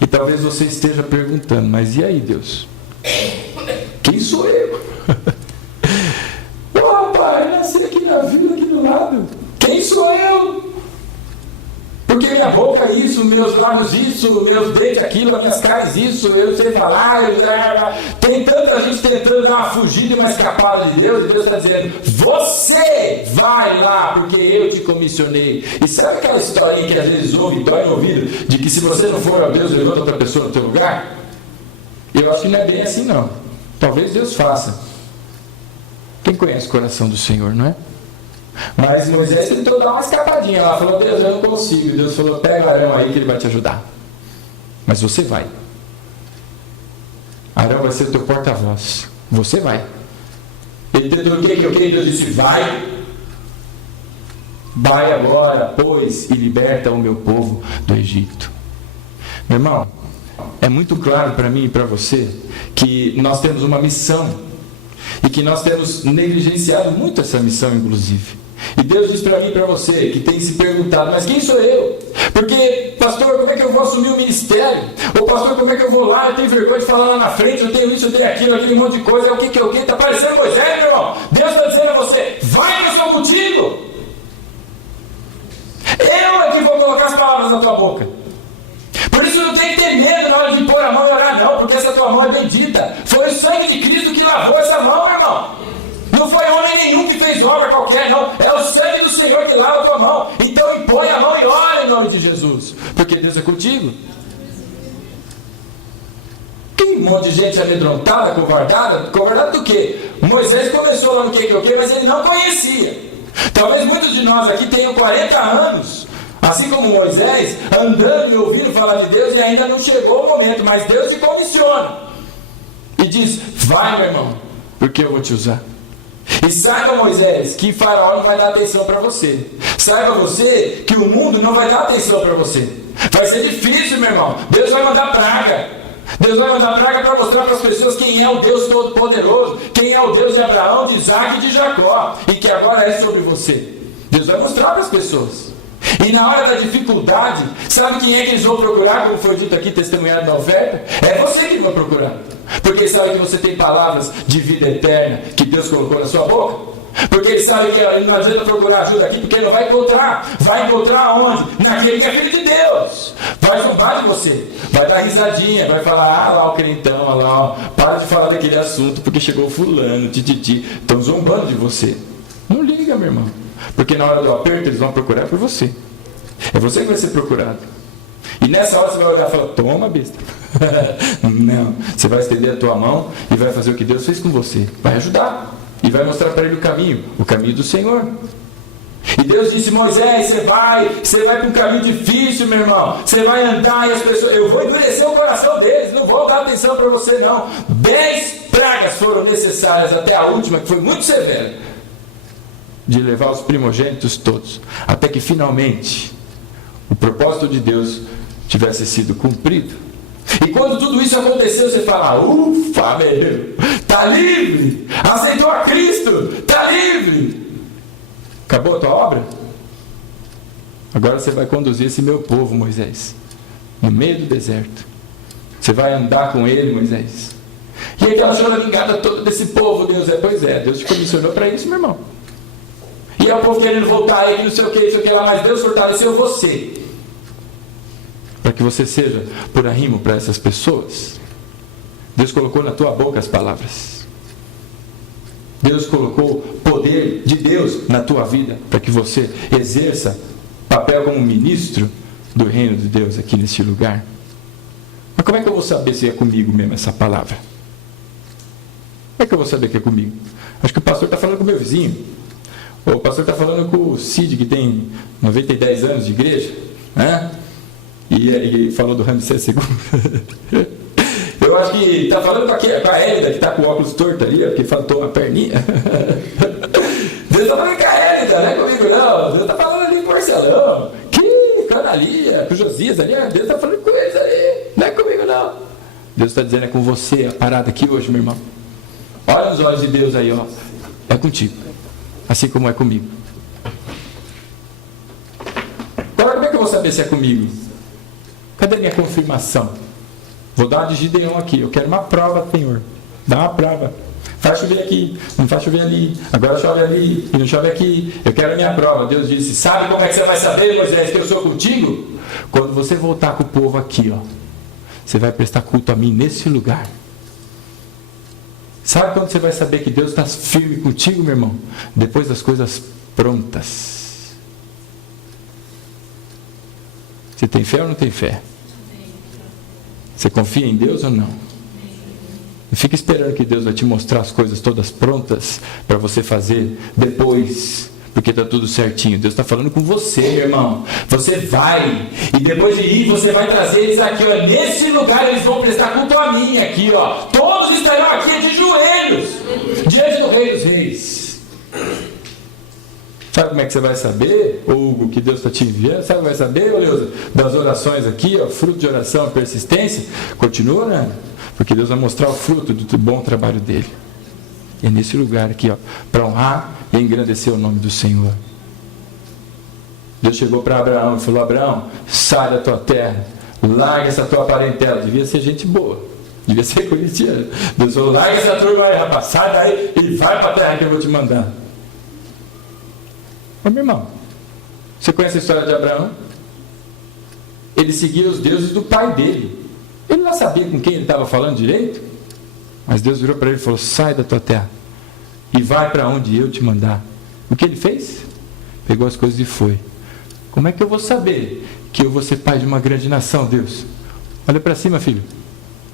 E talvez você esteja perguntando, mas e aí, Deus? Quem sou eu? Rapaz, nasci aqui na vila, aqui do lado. Quem sou eu? Porque minha boca é isso, meus lábios isso, meus dentes aquilo, minhas caras isso, eu sei falar. Tem tanta gente tentando dar uma fugida e uma escapada de Deus, e Deus está dizendo: você vai lá, porque eu te comissionei. E sabe aquela historinha que às vezes ouve, dói no ouvido, de que se você não for a Deus, levanta outra pessoa no teu lugar? Eu acho que não é bem assim não. Talvez Deus faça. Quem conhece o coração do Senhor, não é? Mas Moisés tentou dar uma escapadinha lá, falou: Deus, eu não consigo. Deus falou: pega Arão aí que ele vai te ajudar. Mas você vai. Arão vai ser o teu porta-voz. Você vai. Ele tentou o que eu queria? Deus disse: vai. Vai agora, pois, e liberta o meu povo do Egito. Meu irmão, é muito claro para mim e para você que nós temos uma missão. E que nós temos negligenciado muito essa missão, inclusive. E Deus diz para mim e para você, que tem se perguntado: mas quem sou eu? Porque, pastor, como é que eu vou assumir o ministério? Ou, pastor, como é que eu vou lá? Eu tenho vergonha de falar lá na frente, eu tenho isso, eu tenho aquilo, aquele monte de coisa. É o que? Está parecendo Moisés, meu irmão? Deus está dizendo a você: vai que eu sou contigo. Eu é que vou colocar as palavras na tua boca. Por isso não tem que ter medo na hora de pôr a mão e orar, não, porque essa tua mão é bendita. Foi o sangue de Cristo que lavou essa mão, meu irmão. Não foi homem nenhum que fez obra qualquer, não. É o sangue do Senhor que lava a tua mão. Então impõe a mão e ora em nome de Jesus. Porque Deus é contigo. Tem um monte de gente amedrontada, covardada. Covardada do quê? Moisés começou lá no que, mas ele não conhecia. Talvez muitos de nós aqui tenham 40 anos, assim como Moisés, andando e ouvindo falar de Deus e ainda não chegou o momento, mas Deus te comissiona e diz: vai, meu irmão, porque eu vou te usar. E saiba, Moisés, que Faraó não vai dar atenção para você. Saiba você que o mundo não vai dar atenção para você. Vai ser difícil, meu irmão. Deus vai mandar praga. Deus vai mandar praga para mostrar para as pessoas quem é o Deus Todo-Poderoso, quem é o Deus de Abraão, de Isaac e de Jacó, e que agora é sobre você. Deus vai mostrar para as pessoas. E na hora da dificuldade, sabe quem é que eles vão procurar, como foi dito aqui, testemunhado na oferta? É você que vai procurar. Porque sabe que você tem palavras de vida eterna que Deus colocou na sua boca. Porque ele sabe que não adianta procurar ajuda aqui, porque ele não vai encontrar. Vai encontrar onde? Naquele que é filho de Deus. Vai zombar de você. Vai dar risadinha. Vai falar: ah lá o crentão, olha lá, ó, para de falar daquele assunto, porque chegou fulano, tititi. Estão zombando de você. Não liga, meu irmão. Porque na hora do aperto eles vão procurar por você. É você que vai ser procurado. E nessa hora você vai olhar e falar: toma, besta. Não. Você vai estender a tua mão e vai fazer o que Deus fez com você. Vai ajudar. E vai mostrar para ele o caminho do Senhor. E Deus disse: Moisés, você vai para um caminho difícil, meu irmão. Você vai andar e as pessoas, eu vou endurecer o coração deles, não vou dar atenção para você não. 10 pragas foram necessárias, até a última, que foi muito severa, de levar os primogênitos todos, até que finalmente o propósito de Deus tivesse sido cumprido. E quando tudo isso aconteceu, você fala: ufa, meu, está livre, aceitou a Cristo, está livre. Acabou a tua obra? Agora você vai conduzir esse meu povo, Moisés, no meio do deserto. Você vai andar com ele, Moisés. E aí aquela choramingada toda desse povo, Deus, pois é, Deus te comissionou para isso, meu irmão. E é o povo querendo voltar aí, não sei o que lá, mas Deus fortaleceu você. Para que você seja por arrimo para essas pessoas. Deus colocou na tua boca as palavras. Deus colocou o poder de Deus na tua vida, para que você exerça papel como ministro do reino de Deus aqui nesse lugar. Mas como é que eu vou saber se é comigo mesmo essa palavra? Como é que eu vou saber que é comigo? Acho que o pastor está falando com o meu vizinho. Ou o pastor está falando com o Cid, que tem 10 anos de igreja, né? E falou do Ramsés II. Eu acho que está falando com a Hélida, que está com o óculos torto ali, porque faltou uma perninha. Deus está falando com a Hélida, não é comigo não. Deus está falando ali com o Marcelão, com a Analia, com o Josias ali. Deus está falando com eles ali, não é comigo não. Deus está dizendo: é com você a parada aqui hoje, meu irmão. Olha nos olhos de Deus aí, ó. É contigo, assim como é comigo. Agora, como é que eu vou saber se é comigo? Cadê a minha confirmação? Vou dar uma de Gideão aqui. Eu quero uma prova, Senhor. Dá uma prova. Faz chover aqui, não faz chover ali. Agora chove ali e não chove aqui. Eu quero a minha prova. Deus disse: sabe como é que você vai saber, Moisés, que eu sou contigo? Quando você voltar com o povo aqui, ó, você vai prestar culto a mim nesse lugar. Sabe quando você vai saber que Deus está firme contigo, meu irmão? Depois das coisas prontas. Você tem fé ou não tem fé? Você confia em Deus ou não? Não fica esperando que Deus vai te mostrar as coisas todas prontas para você fazer depois, porque está tudo certinho. Deus está falando com você, irmão. Você vai, e depois de ir, você vai trazer eles aqui, ó. Nesse lugar eles vão prestar culto a mim aqui, ó. Todos estarão aqui de joelhos, diante do Rei dos Reis. Sabe como é que você vai saber, Hugo, que Deus está te enviando? Sabe como vai saber, Leusa, das orações aqui, ó, fruto de oração, persistência? Continua orando, porque Deus vai mostrar o fruto do bom trabalho dele. E é nesse lugar aqui, ó, para honrar e engrandecer o nome do Senhor. Deus chegou para Abraão e falou: Abraão, sai da tua terra, larga essa tua parentela. Devia ser gente boa, devia ser corintiano. Deus falou: larga essa turma aí, rapaz, sai daí e vai para a terra que eu vou te mandar. Mas, meu irmão, você conhece a história de Abraão? Ele seguia os deuses do pai dele. Ele não sabia com quem ele estava falando direito. Mas Deus virou para ele e falou: sai da tua terra e vai para onde eu te mandar. O que ele fez? Pegou as coisas e foi. Como é que eu vou saber que eu vou ser pai de uma grande nação, Deus? Olha para cima, filho.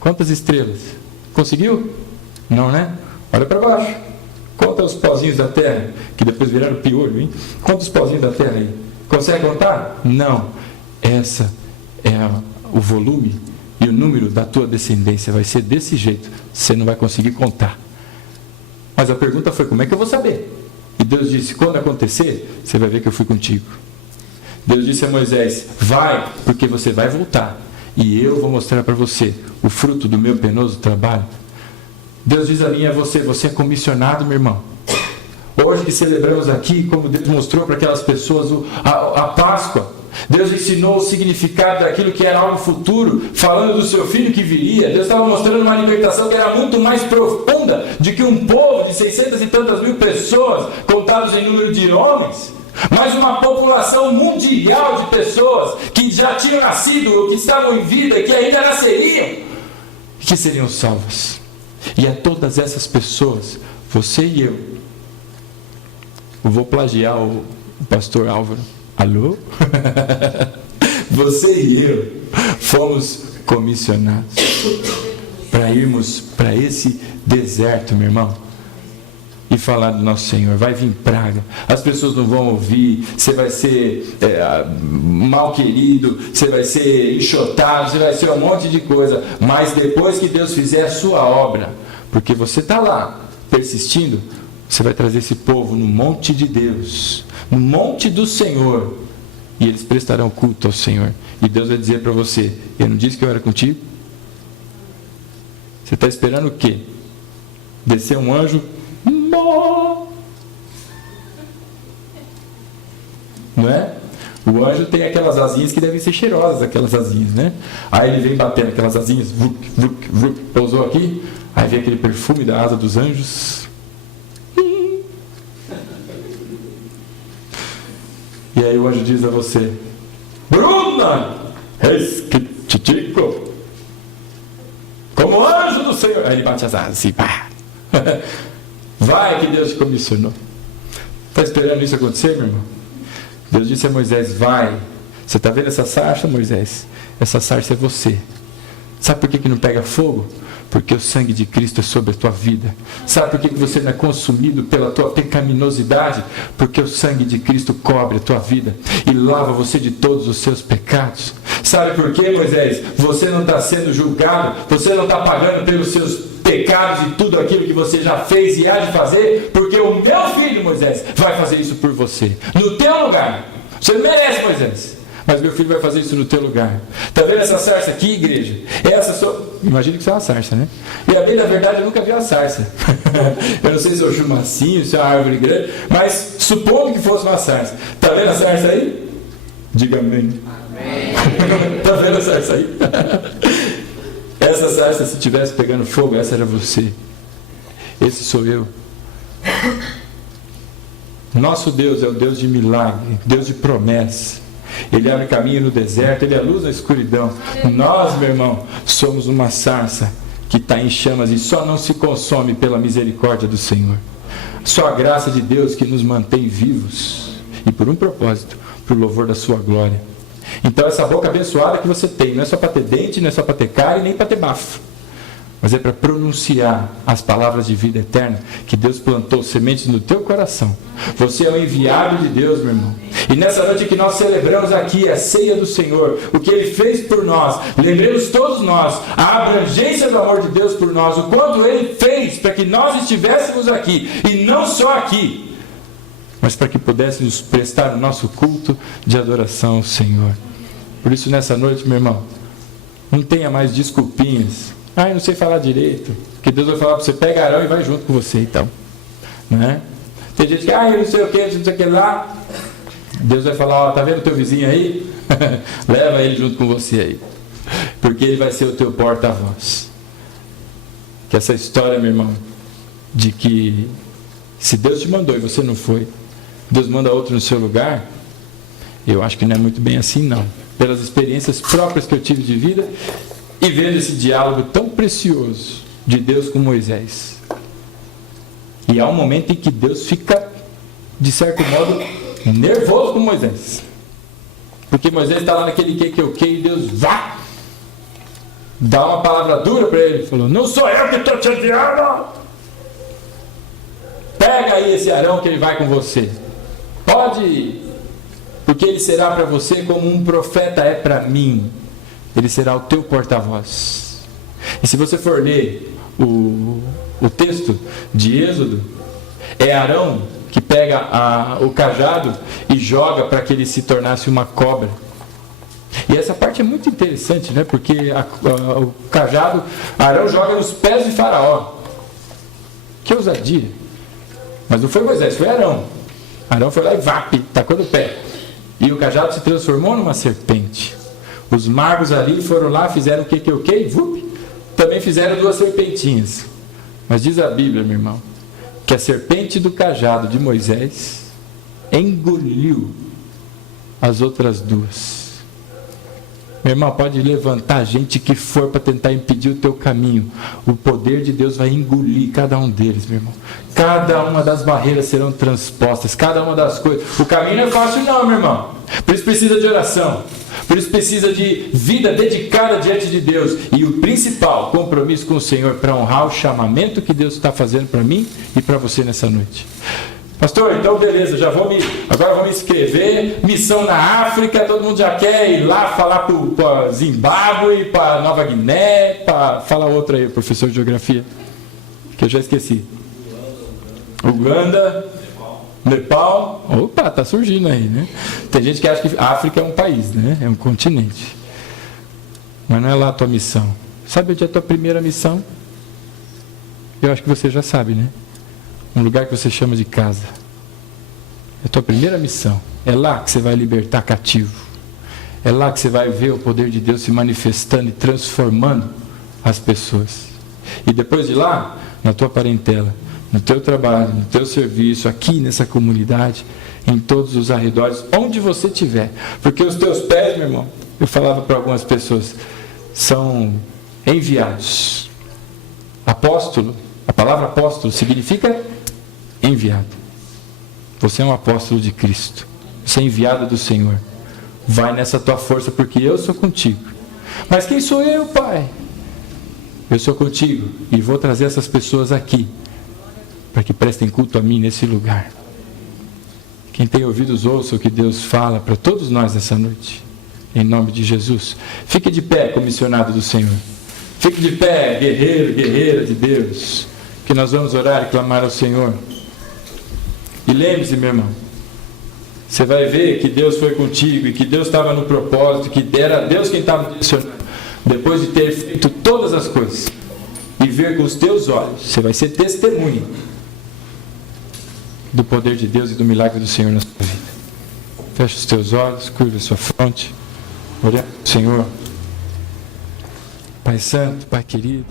Quantas estrelas? Conseguiu? Não, né? Olha para baixo. Conta os pauzinhos da terra, que depois viraram piolho, hein? Conta os pauzinhos da terra aí. Consegue contar? Não. Essa é o volume e o número da tua descendência. Vai ser desse jeito. Você não vai conseguir contar. Mas a pergunta foi, como é que eu vou saber? E Deus disse, quando acontecer, você vai ver que eu fui contigo. Deus disse a Moisés, vai, porque você vai voltar. E eu vou mostrar para você o fruto do meu penoso trabalho. Deus diz a mim e a você, você é comissionado, meu irmão. Hoje que celebramos aqui, como Deus mostrou para aquelas pessoas a Páscoa, Deus ensinou o significado daquilo que era algo futuro, falando do seu filho que viria. Deus estava mostrando uma libertação que era muito mais profunda de que um povo de 600 e tantas mil pessoas, contados em número de homens, mas uma população mundial de pessoas que já tinham nascido, ou que estavam em vida, e que ainda nasceriam, e que seriam salvas. E a todas essas pessoas, você e eu vou plagiar o pastor Álvaro. Alô? Você e eu fomos comissionados para irmos para esse deserto, meu irmão, e falar do nosso Senhor. Vai vir praga, as pessoas não vão ouvir, você vai ser mal querido, você vai ser enxotado, você vai ser um monte de coisa, mas depois que Deus fizer a sua obra, porque você está lá persistindo, você vai trazer esse povo no monte de Deus, no monte do Senhor, e eles prestarão culto ao Senhor, e Deus vai dizer para você, eu não disse que eu era contigo? Você está esperando o quê? Descer um anjo? Não é? O anjo tem aquelas asinhas que devem ser cheirosas, aquelas asinhas, né? Aí ele vem batendo aquelas asinhas, pousou aqui, aí vem aquele perfume da asa dos anjos. E aí o anjo diz a você, Bruna, esquitico, como anjo do Senhor. Aí ele bate as asas assim, pá. Vai que Deus te comissionou. Está esperando isso acontecer, meu irmão? Deus disse a Moisés, vai. Você está vendo essa sarça, Moisés? Essa sarça é você. Sabe por que não pega fogo? Porque o sangue de Cristo é sobre a tua vida. Sabe por que você não é consumido pela tua pecaminosidade? Porque o sangue de Cristo cobre a tua vida e lava você de todos os seus pecados. Sabe por que, Moisés? Você não está sendo julgado, você não está pagando pelos seus pecados e tudo aquilo que você já fez e há de fazer, porque o meu filho, Moisés, vai fazer isso por você, no teu lugar. Você não merece, Moisés, mas meu filho vai fazer isso no teu lugar. Está vendo essa sarça aqui, igreja? Imagina que isso é uma sarça, né? E a bem da verdade eu nunca vi uma sarça. Eu não sei se é um chumacinho, se é uma árvore grande, mas supondo que fosse uma sarça. Está vendo a sarça aí? Diga amém. Está vendo a sarça aí? Essa sarça, se estivesse pegando fogo, essa era você. Esse sou eu. Nosso Deus é o Deus de milagre, Deus de promessa. Ele abre caminho no deserto, Ele é a luz na escuridão. Nós, meu irmão, somos uma sarça que está em chamas e só não se consome pela misericórdia do Senhor. Só a graça de Deus que nos mantém vivos e por um propósito, por louvor da sua glória. Então essa boca abençoada que você tem, não é só para ter dente, não é só para ter cárie, nem para ter bafo, mas é para pronunciar as palavras de vida eterna que Deus plantou sementes no teu coração. Você é o enviado de Deus, meu irmão. E nessa noite que nós celebramos aqui a ceia do Senhor, o que Ele fez por nós, lembremos todos nós a abrangência do amor de Deus por nós, o quanto Ele fez para que nós estivéssemos aqui, e não só aqui, mas para que pudéssemos prestar o nosso culto de adoração ao Senhor. Por isso nessa noite, meu irmão, não tenha mais desculpinhas. Eu não sei falar direito. Porque Deus vai falar para você, pega Arão e vai junto com você, então. Não é? Tem gente que, eu não sei o que, não sei o que lá. Deus vai falar, tá vendo o teu vizinho aí? Leva ele junto com você aí. Porque ele vai ser o teu porta-voz. Que essa história, meu irmão, de que se Deus te mandou e você não foi, Deus manda outro no seu lugar, eu acho que não é muito bem assim, não. Pelas experiências próprias que eu tive de vida e vendo esse diálogo tão precioso de Deus com Moisés. E há um momento em que Deus fica, de certo modo, nervoso com Moisés. Porque Moisés está lá naquele que e Deus vá, dá uma palavra dura para ele. Falou, não sou eu que estou te enviando. Pega aí esse Arão que ele vai com você. Pode ir. Porque ele será para você como um profeta é para mim. Ele será o teu porta-voz. E se você for ler o texto de Êxodo, é Arão que pega o cajado e joga para que ele se tornasse uma cobra. E essa parte é muito interessante, né? Porque o cajado, Arão joga nos pés de Faraó. Que ousadia! Mas não foi Moisés, foi Arão. Arão foi lá e tacou no pé. E o cajado se transformou numa serpente. Os magos ali foram lá, fizeram o que, também fizeram 2 serpentinhas. Mas diz a Bíblia, meu irmão, que a serpente do cajado de Moisés engoliu as outras 2. Meu irmão, pode levantar a gente que for para tentar impedir o teu caminho. O poder de Deus vai engolir cada um deles, meu irmão. Cada uma das barreiras serão transpostas, cada uma das coisas. O caminho não é fácil não, meu irmão. Por isso precisa de oração. Por isso precisa de vida dedicada diante de Deus. E o principal, compromisso com o Senhor para honrar o chamamento que Deus está fazendo para mim e para você nessa noite. Pastor, então beleza, agora vou me inscrever, missão na África, todo mundo já quer ir lá falar para Zimbábue, para Nova Guiné, para falar outra aí, professor de geografia, que eu já esqueci. Uganda, Nepal, opa, tá surgindo aí, né? Tem gente que acha que a África é um país, né? É um continente. Mas não é lá a tua missão. Sabe onde é a tua primeira missão? Eu acho que você já sabe, né? Um lugar que você chama de casa. É a tua primeira missão. É lá que você vai libertar cativo. É lá que você vai ver o poder de Deus se manifestando e transformando as pessoas. E depois de lá, na tua parentela, no teu trabalho, no teu serviço, aqui nessa comunidade, em todos os arredores, onde você estiver. Porque os teus pés, meu irmão, eu falava para algumas pessoas, são enviados. Apóstolo, a palavra apóstolo significa enviado. Você é um apóstolo de Cristo. Você é enviado do Senhor. Vai nessa tua força, porque eu sou contigo. Mas quem sou eu, Pai? Eu sou contigo e vou trazer essas pessoas aqui para que prestem culto a mim nesse lugar. Quem tem ouvidos, ouça o que Deus fala para todos nós nessa noite. Em nome de Jesus. Fique de pé, comissionado do Senhor. Fique de pé, guerreiro, guerreira de Deus. Que nós vamos orar e clamar ao Senhor. E lembre-se, meu irmão, você vai ver que Deus foi contigo e que Deus estava no propósito, que era Deus quem estava direcionando. Depois de ter feito todas as coisas e ver com os teus olhos, você vai ser testemunha do poder de Deus e do milagre do Senhor na sua vida. Feche os teus olhos, curva a sua fronte, oremos ao Senhor. Pai Santo, Pai querido,